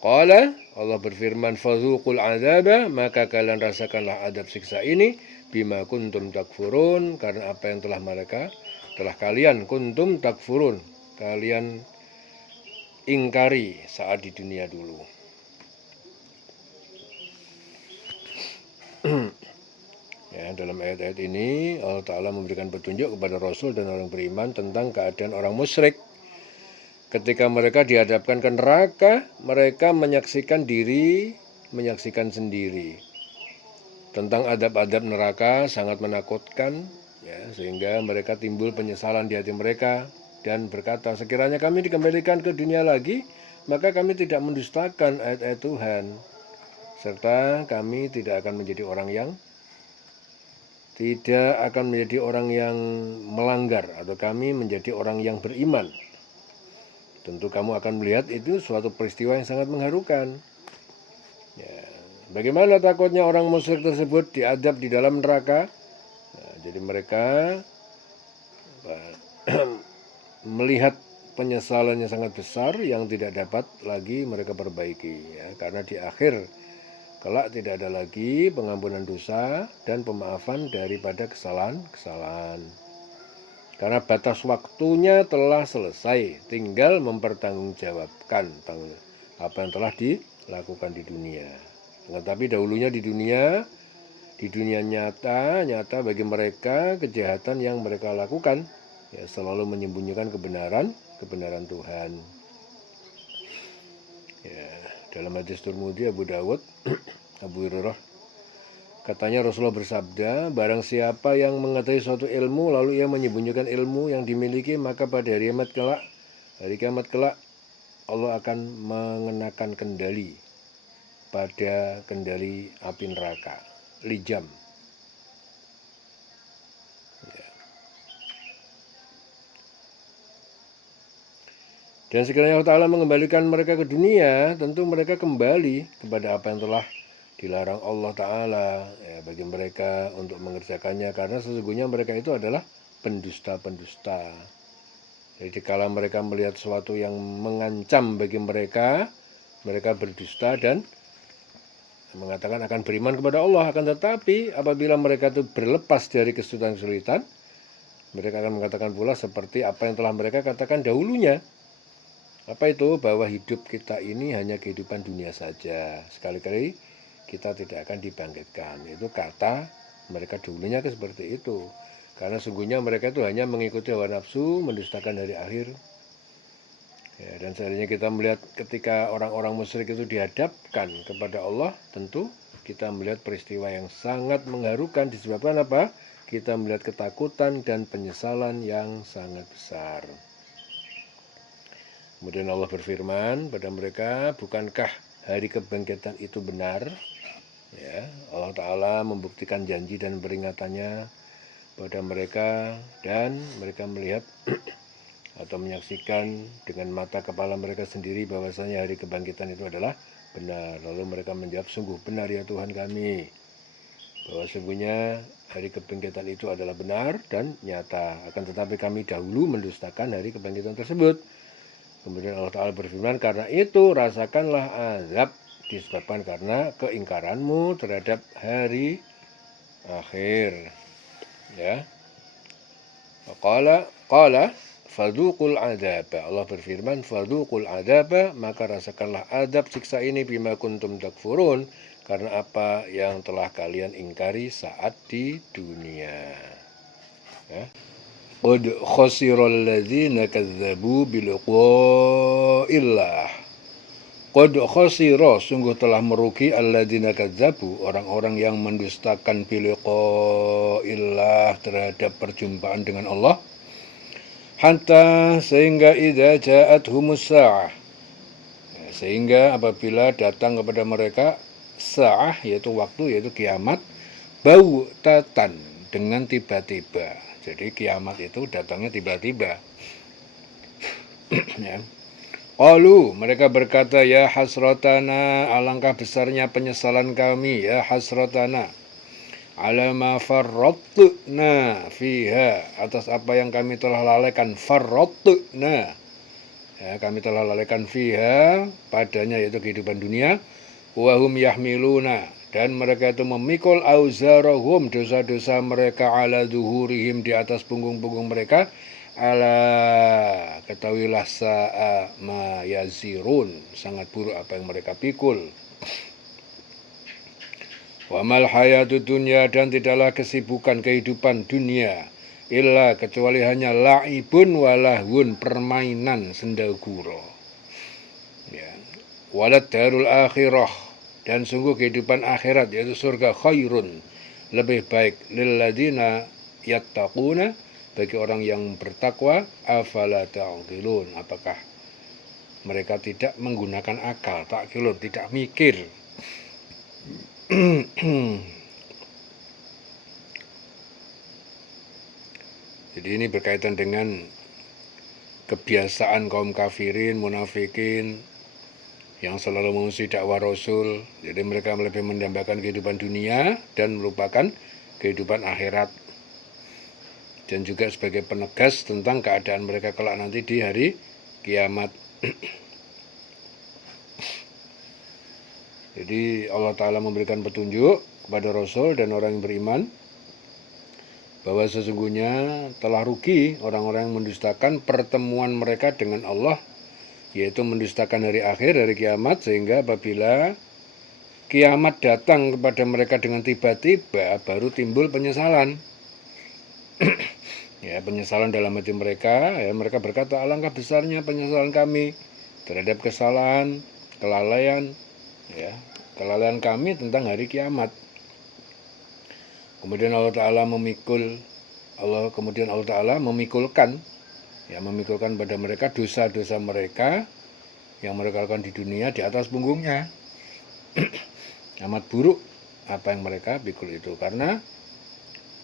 Qala, Allah berfirman, fadzuqul azaba, maka kalian rasakanlah adab siksa ini, bima kuntum takfurun, karena apa yang telah kalian kuntum takfurun, kalian ingkari saat di dunia dulu. Ya, dalam ayat-ayat ini Allah Ta'ala memberikan petunjuk kepada Rasul dan orang beriman tentang keadaan orang musyrik. Ketika mereka dihadapkan ke neraka, mereka menyaksikan sendiri. Tentang adab-adab neraka sangat menakutkan, ya, sehingga mereka timbul penyesalan di hati mereka dan berkata, sekiranya kami dikembalikan ke dunia lagi, maka kami tidak mendustakan ayat-ayat Tuhan, serta kami tidak akan menjadi orang yang melanggar, atau kami menjadi orang yang beriman. Tentu kamu akan melihat itu suatu peristiwa yang sangat mengharukan. Ya, bagaimana takutnya orang musyrik tersebut diadab di dalam neraka? Nah, jadi mereka melihat penyesalannya sangat besar yang tidak dapat lagi mereka perbaiki, ya, karena di akhir kelak tidak ada lagi pengampunan dosa dan pemaafan daripada kesalahan-kesalahan. Karena batas waktunya telah selesai, tinggal mempertanggungjawabkan apa yang telah dilakukan di dunia. Tetapi dahulunya di dunia nyata bagi mereka kejahatan yang mereka lakukan, ya, selalu menyembunyikan kebenaran Tuhan. Ya, dalam hadis Tirmidzi, Abu Dawud, Abu Hurairah, katanya Rasulullah bersabda, barang siapa yang mengetahui suatu ilmu lalu ia menyembunyikan ilmu yang dimiliki, maka pada hari kiamat kelak Allah akan mengenakan kendali api neraka, lijam. Ya. Dan sekiranya Allah Ta'ala mengembalikan mereka ke dunia, tentu mereka kembali kepada apa yang telah dilarang Allah Ta'ala, ya, bagi mereka untuk mengerjakannya, karena sesungguhnya mereka itu adalah pendusta-pendusta. Jadi kala mereka melihat sesuatu yang mengancam bagi mereka, mereka berdusta dan mengatakan akan beriman kepada Allah. Akan tetapi apabila mereka itu berlepas dari kesulitan-kesulitan, mereka akan mengatakan pula seperti apa yang telah mereka katakan dahulunya. Apa itu? Bahwa hidup kita ini hanya kehidupan dunia saja. Sekali-kali kita tidak akan dibangkitkan. Itu kata mereka dulunya seperti itu. Karena sungguhnya mereka itu hanya mengikuti hawa nafsu, mendustakan hari akhir. Ya, dan seandainya kita melihat ketika orang-orang musyrik itu dihadapkan kepada Allah, tentu kita melihat peristiwa yang sangat mengharukan. Disebabkan apa? Kita melihat ketakutan dan penyesalan yang sangat besar. Kemudian Allah berfirman pada mereka, bukankah hari kebangkitan itu benar? Ya, Allah Ta'ala membuktikan janji dan peringatannya pada mereka, dan mereka melihat atau menyaksikan dengan mata kepala mereka sendiri bahwasanya hari kebangkitan itu adalah benar. Lalu mereka menjawab, sungguh benar ya Tuhan kami, bahwa sungguhnya hari kebangkitan itu adalah benar dan nyata. Akan tetapi kami dahulu mendustakan hari kebangkitan tersebut. Kemudian Allah Ta'ala berfirman, karena itu rasakanlah azab disebabkan karena keingkaranmu terhadap hari akhir. Ya. Qala fadzuqul adzaba. Allah berfirman, fadzuqul adzaba, maka rasakanlah azab siksa ini bima kuntum takfurun, karena apa yang telah kalian ingkari saat di dunia. Ya. Qad khasiral ladzina kadzdzabu biliqa'illah. Qad khasira, sungguh telah merugi alladzina kadzdzabu, orang-orang yang mendustakan biliqa'illah, terhadap perjumpaan dengan Allah. Hatta sehingga idza ja'athumus sa'ah, sehingga apabila datang kepada mereka sa'ah, yaitu waktu, yaitu kiamat, bautatan, dengan tiba-tiba. Jadi kiamat itu datangnya tiba-tiba. Ya. Qalu, mereka berkata, ya hasratana, alangkah besarnya penyesalan kami, ya hasratana, ala ma farratna fiha, atas apa yang kami telah lalaikan, farratna, ya, kami telah lalaikan fiha, padanya, yaitu kehidupan dunia, wahum yahmiluna, dan mereka itu memikul auzarahum, dosa-dosa mereka, ala zuhurihim, di atas punggung-punggung mereka. Ala, ketahuilah, sa'a ma yazirun, sangat buruk apa yang mereka pikul. Wa mal hayatud dunya, dan tidaklah kesibukan kehidupan dunia, illa, kecuali hanya la'ibun walahun, permainan sendaguro. Ya. Walad darul akhirah, dan sungguh kehidupan akhirat, yaitu surga, khairun, lebih baik, lilladzina yattaquna, bagi orang yang bertakwa. Afala ta'qilun, apakah mereka tidak menggunakan akal? Ta'qilun, tidak mikir. Jadi ini berkaitan dengan kebiasaan kaum kafirin, munafikin, yang selalu mengusir dakwah Rasul. Jadi mereka lebih mendambakan kehidupan dunia dan melupakan kehidupan akhirat. Dan juga sebagai penegas tentang keadaan mereka kelak nanti di hari kiamat. Jadi Allah Ta'ala memberikan petunjuk kepada Rasul dan orang yang beriman bahwa sesungguhnya telah rugi orang-orang yang mendustakan pertemuan mereka dengan Allah, yaitu mendustakan hari akhir, hari kiamat, sehingga apabila kiamat datang kepada mereka dengan tiba-tiba, baru timbul penyesalan. Ya, penyesalan dalam hati mereka, ya, mereka berkata, alangkah besarnya penyesalan kami terhadap kesalahan, kelalaian, ya, kelalaian kami tentang hari kiamat. Kemudian Allah Ta'ala memikulkan, ya, memikulkan pada mereka dosa-dosa mereka yang mereka lakukan di dunia di atas punggungnya. Amat buruk apa yang mereka pikul itu, karena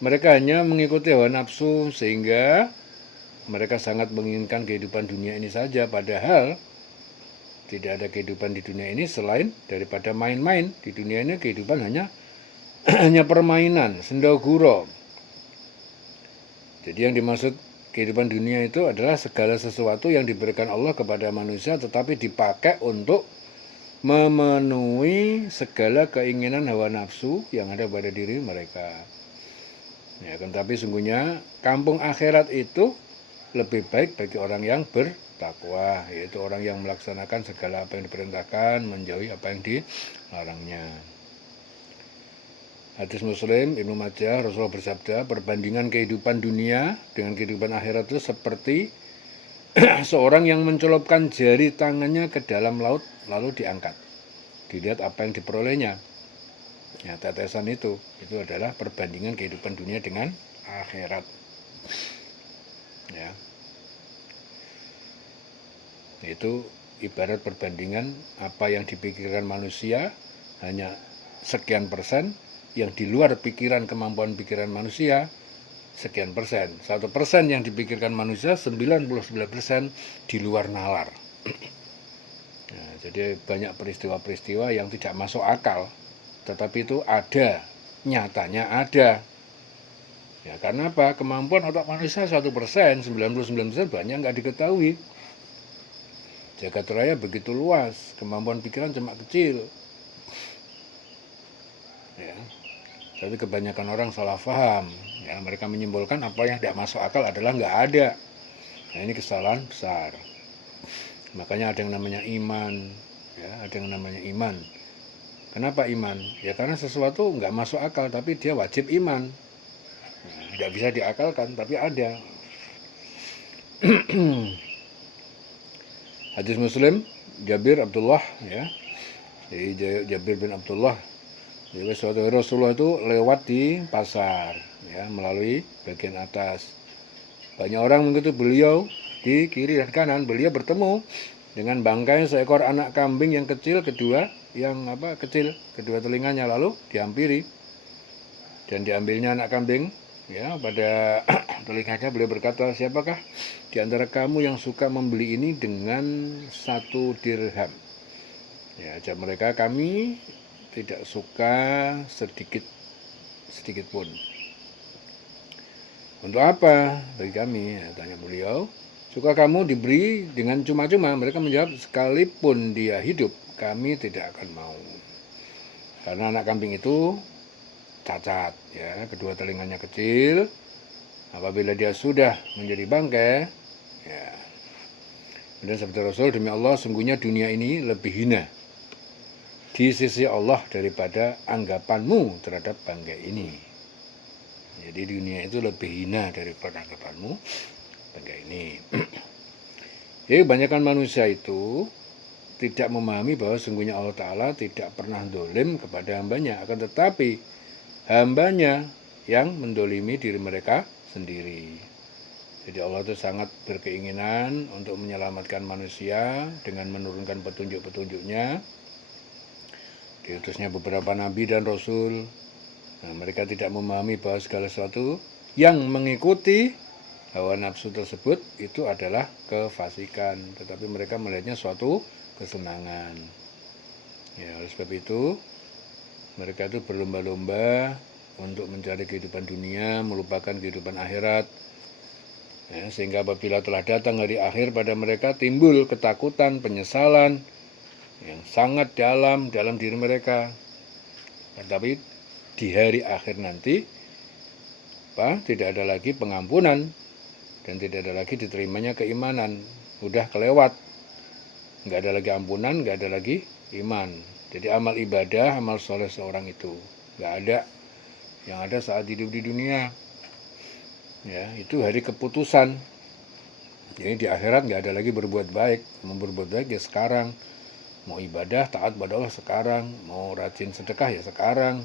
mereka hanya mengikuti hawa nafsu, sehingga mereka sangat menginginkan kehidupan dunia ini saja, padahal tidak ada kehidupan di dunia ini selain daripada main-main. Di dunia ini kehidupan hanya permainan, sendaguro. Jadi yang dimaksud kehidupan dunia itu adalah segala sesuatu yang diberikan Allah kepada manusia tetapi dipakai untuk memenuhi segala keinginan hawa nafsu yang ada pada diri mereka. Ya, kan, tapi sungguhnya kampung akhirat itu lebih baik bagi orang yang bertakwa, yaitu orang yang melaksanakan segala apa yang diperintahkan, menjauhi apa yang dilarangnya. Hadis Muslim, Ibnu Majah, Rasulullah bersabda, perbandingan kehidupan dunia dengan kehidupan akhirat itu seperti seorang yang mencelupkan jari tangannya ke dalam laut lalu diangkat. Dilihat apa yang diperolehnya. Ya, tetesan itu adalah perbandingan kehidupan dunia dengan akhirat. Ya. Itu ibarat perbandingan apa yang dipikirkan manusia hanya sekian persen, yang di luar pikiran kemampuan pikiran manusia sekian persen. 1% yang dipikirkan manusia, 99% di luar nalar. Nah, jadi banyak peristiwa-peristiwa yang tidak masuk akal, tetapi itu ada, nyatanya ada. Ya, karena apa? Kemampuan otak manusia 1%, 99% banyak nggak diketahui. Jagat raya begitu luas, kemampuan pikiran cuma kecil. Ya. Tapi kebanyakan orang salah paham. Ya, mereka menyimpulkan apa yang tidak masuk akal adalah nggak ada. Nah, ini kesalahan besar. Makanya ada yang namanya iman. Ya, ada yang namanya iman. Kenapa iman? Ya karena sesuatu nggak masuk akal, tapi dia wajib iman. Nah, nggak bisa diakalkan, tapi ada. Hadis Muslim, Jabir Abdullah, ya. Jadi Jabir bin Abdullah, jadi suatu hari Rasulullah itu lewat di pasar, ya, melalui bagian atas. Banyak orang mengikuti beliau di kiri dan kanan. Beliau bertemu dengan bangkai seekor anak kambing yang kecil, kedua telinganya, lalu dihampiri dan diambilnya anak kambing. Ya, pada telinganya beliau berkata, siapakah di antara kamu yang suka membeli ini dengan 1 dirham? Ya, ajak mereka, kami tidak suka sedikit pun. Untuk apa bagi kami? Ya, tanya beliau. Suka kamu diberi dengan cuma-cuma? Mereka menjawab, sekalipun dia hidup, kami tidak akan mau. Karena anak kambing itu cacat, ya, kedua telinganya kecil. Apabila dia sudah menjadi bangkai, ya. Dan sabda Rasul, demi Allah, sungguhnya dunia ini lebih hina di sisi Allah daripada anggapanmu terhadap bangkai ini. Jadi dunia itu lebih hina daripada anggapanmu bangkai ini. Jadi kebanyakan manusia itu tidak memahami bahwa sungguhnya Allah Ta'ala tidak pernah dolim kepada hambanya, akan tetapi hambanya yang mendolimi diri mereka sendiri. Jadi Allah itu sangat berkeinginan untuk menyelamatkan manusia dengan menurunkan petunjuk-petunjuknya. Diutusnya beberapa nabi dan rasul. Nah, mereka tidak memahami bahwa segala sesuatu yang mengikuti hawa nafsu tersebut itu adalah kefasikan, tetapi mereka melihatnya suatu kesenangan. Ya, oleh sebab itu mereka itu berlomba-lomba untuk mencari kehidupan dunia, melupakan kehidupan akhirat. Ya, sehingga apabila telah datang hari akhir pada mereka timbul ketakutan, penyesalan yang sangat dalam diri mereka. Tetapi di hari akhir nanti tidak ada lagi pengampunan dan tidak ada lagi diterimanya keimanan. Udah kelewat, nggak ada lagi ampunan, nggak ada lagi iman. Jadi amal ibadah, amal soleh seorang itu nggak ada. Yang ada saat hidup di dunia, ya, itu hari keputusan. Jadi di akhirat nggak ada lagi berbuat baik. Mau berbuat baik ya sekarang, mau ibadah taat pada Allah sekarang, mau rajin sedekah ya sekarang.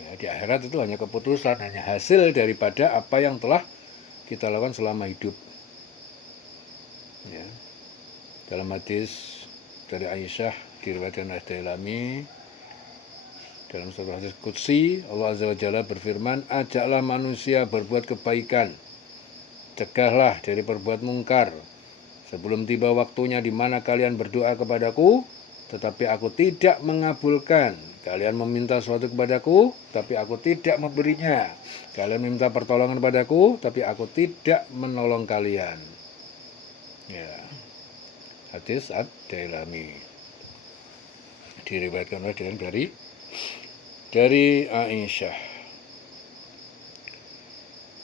Ya, di akhirat itu hanya keputusan, hanya hasil daripada apa yang telah kita lakukan selama hidup. Ya. Dalam hadis dari Aisyah diriwayatkan oleh Dailami, dalam surat hadis qudsi, Allah Azza wa Jalla berfirman, ajaklah manusia berbuat kebaikan, cegahlah dari berbuat mungkar, sebelum tiba waktunya di mana kalian berdoa kepadaku, tetapi aku tidak mengabulkan Kalian meminta sesuatu kepadaku, tapi aku tidak memberinya. Kalian meminta pertolongan padaku, tapi aku tidak menolong kalian. Ya. Hadis Ad-Dailami. Diriwayatkan dari Aisyah.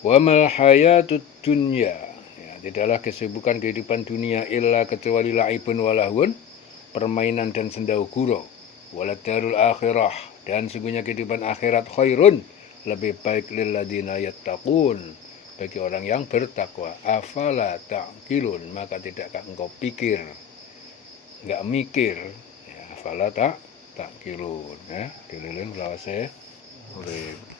Wa mal hayatud dunya. Ya, tidaklah kesibukan kehidupan dunia illa kecuali la'ibun walahun, permainan dan sendau gurau. Walad darul akhirah, dan sungguhnya kehidupan akhirat khairun, lebih baik lil ladina yattaqun, bagi orang yang bertakwa. Afala ta'qilun, maka tidakkah engkau pikir, enggak mikir, ya, afala ta'qilun, ya, dililin selawase urip.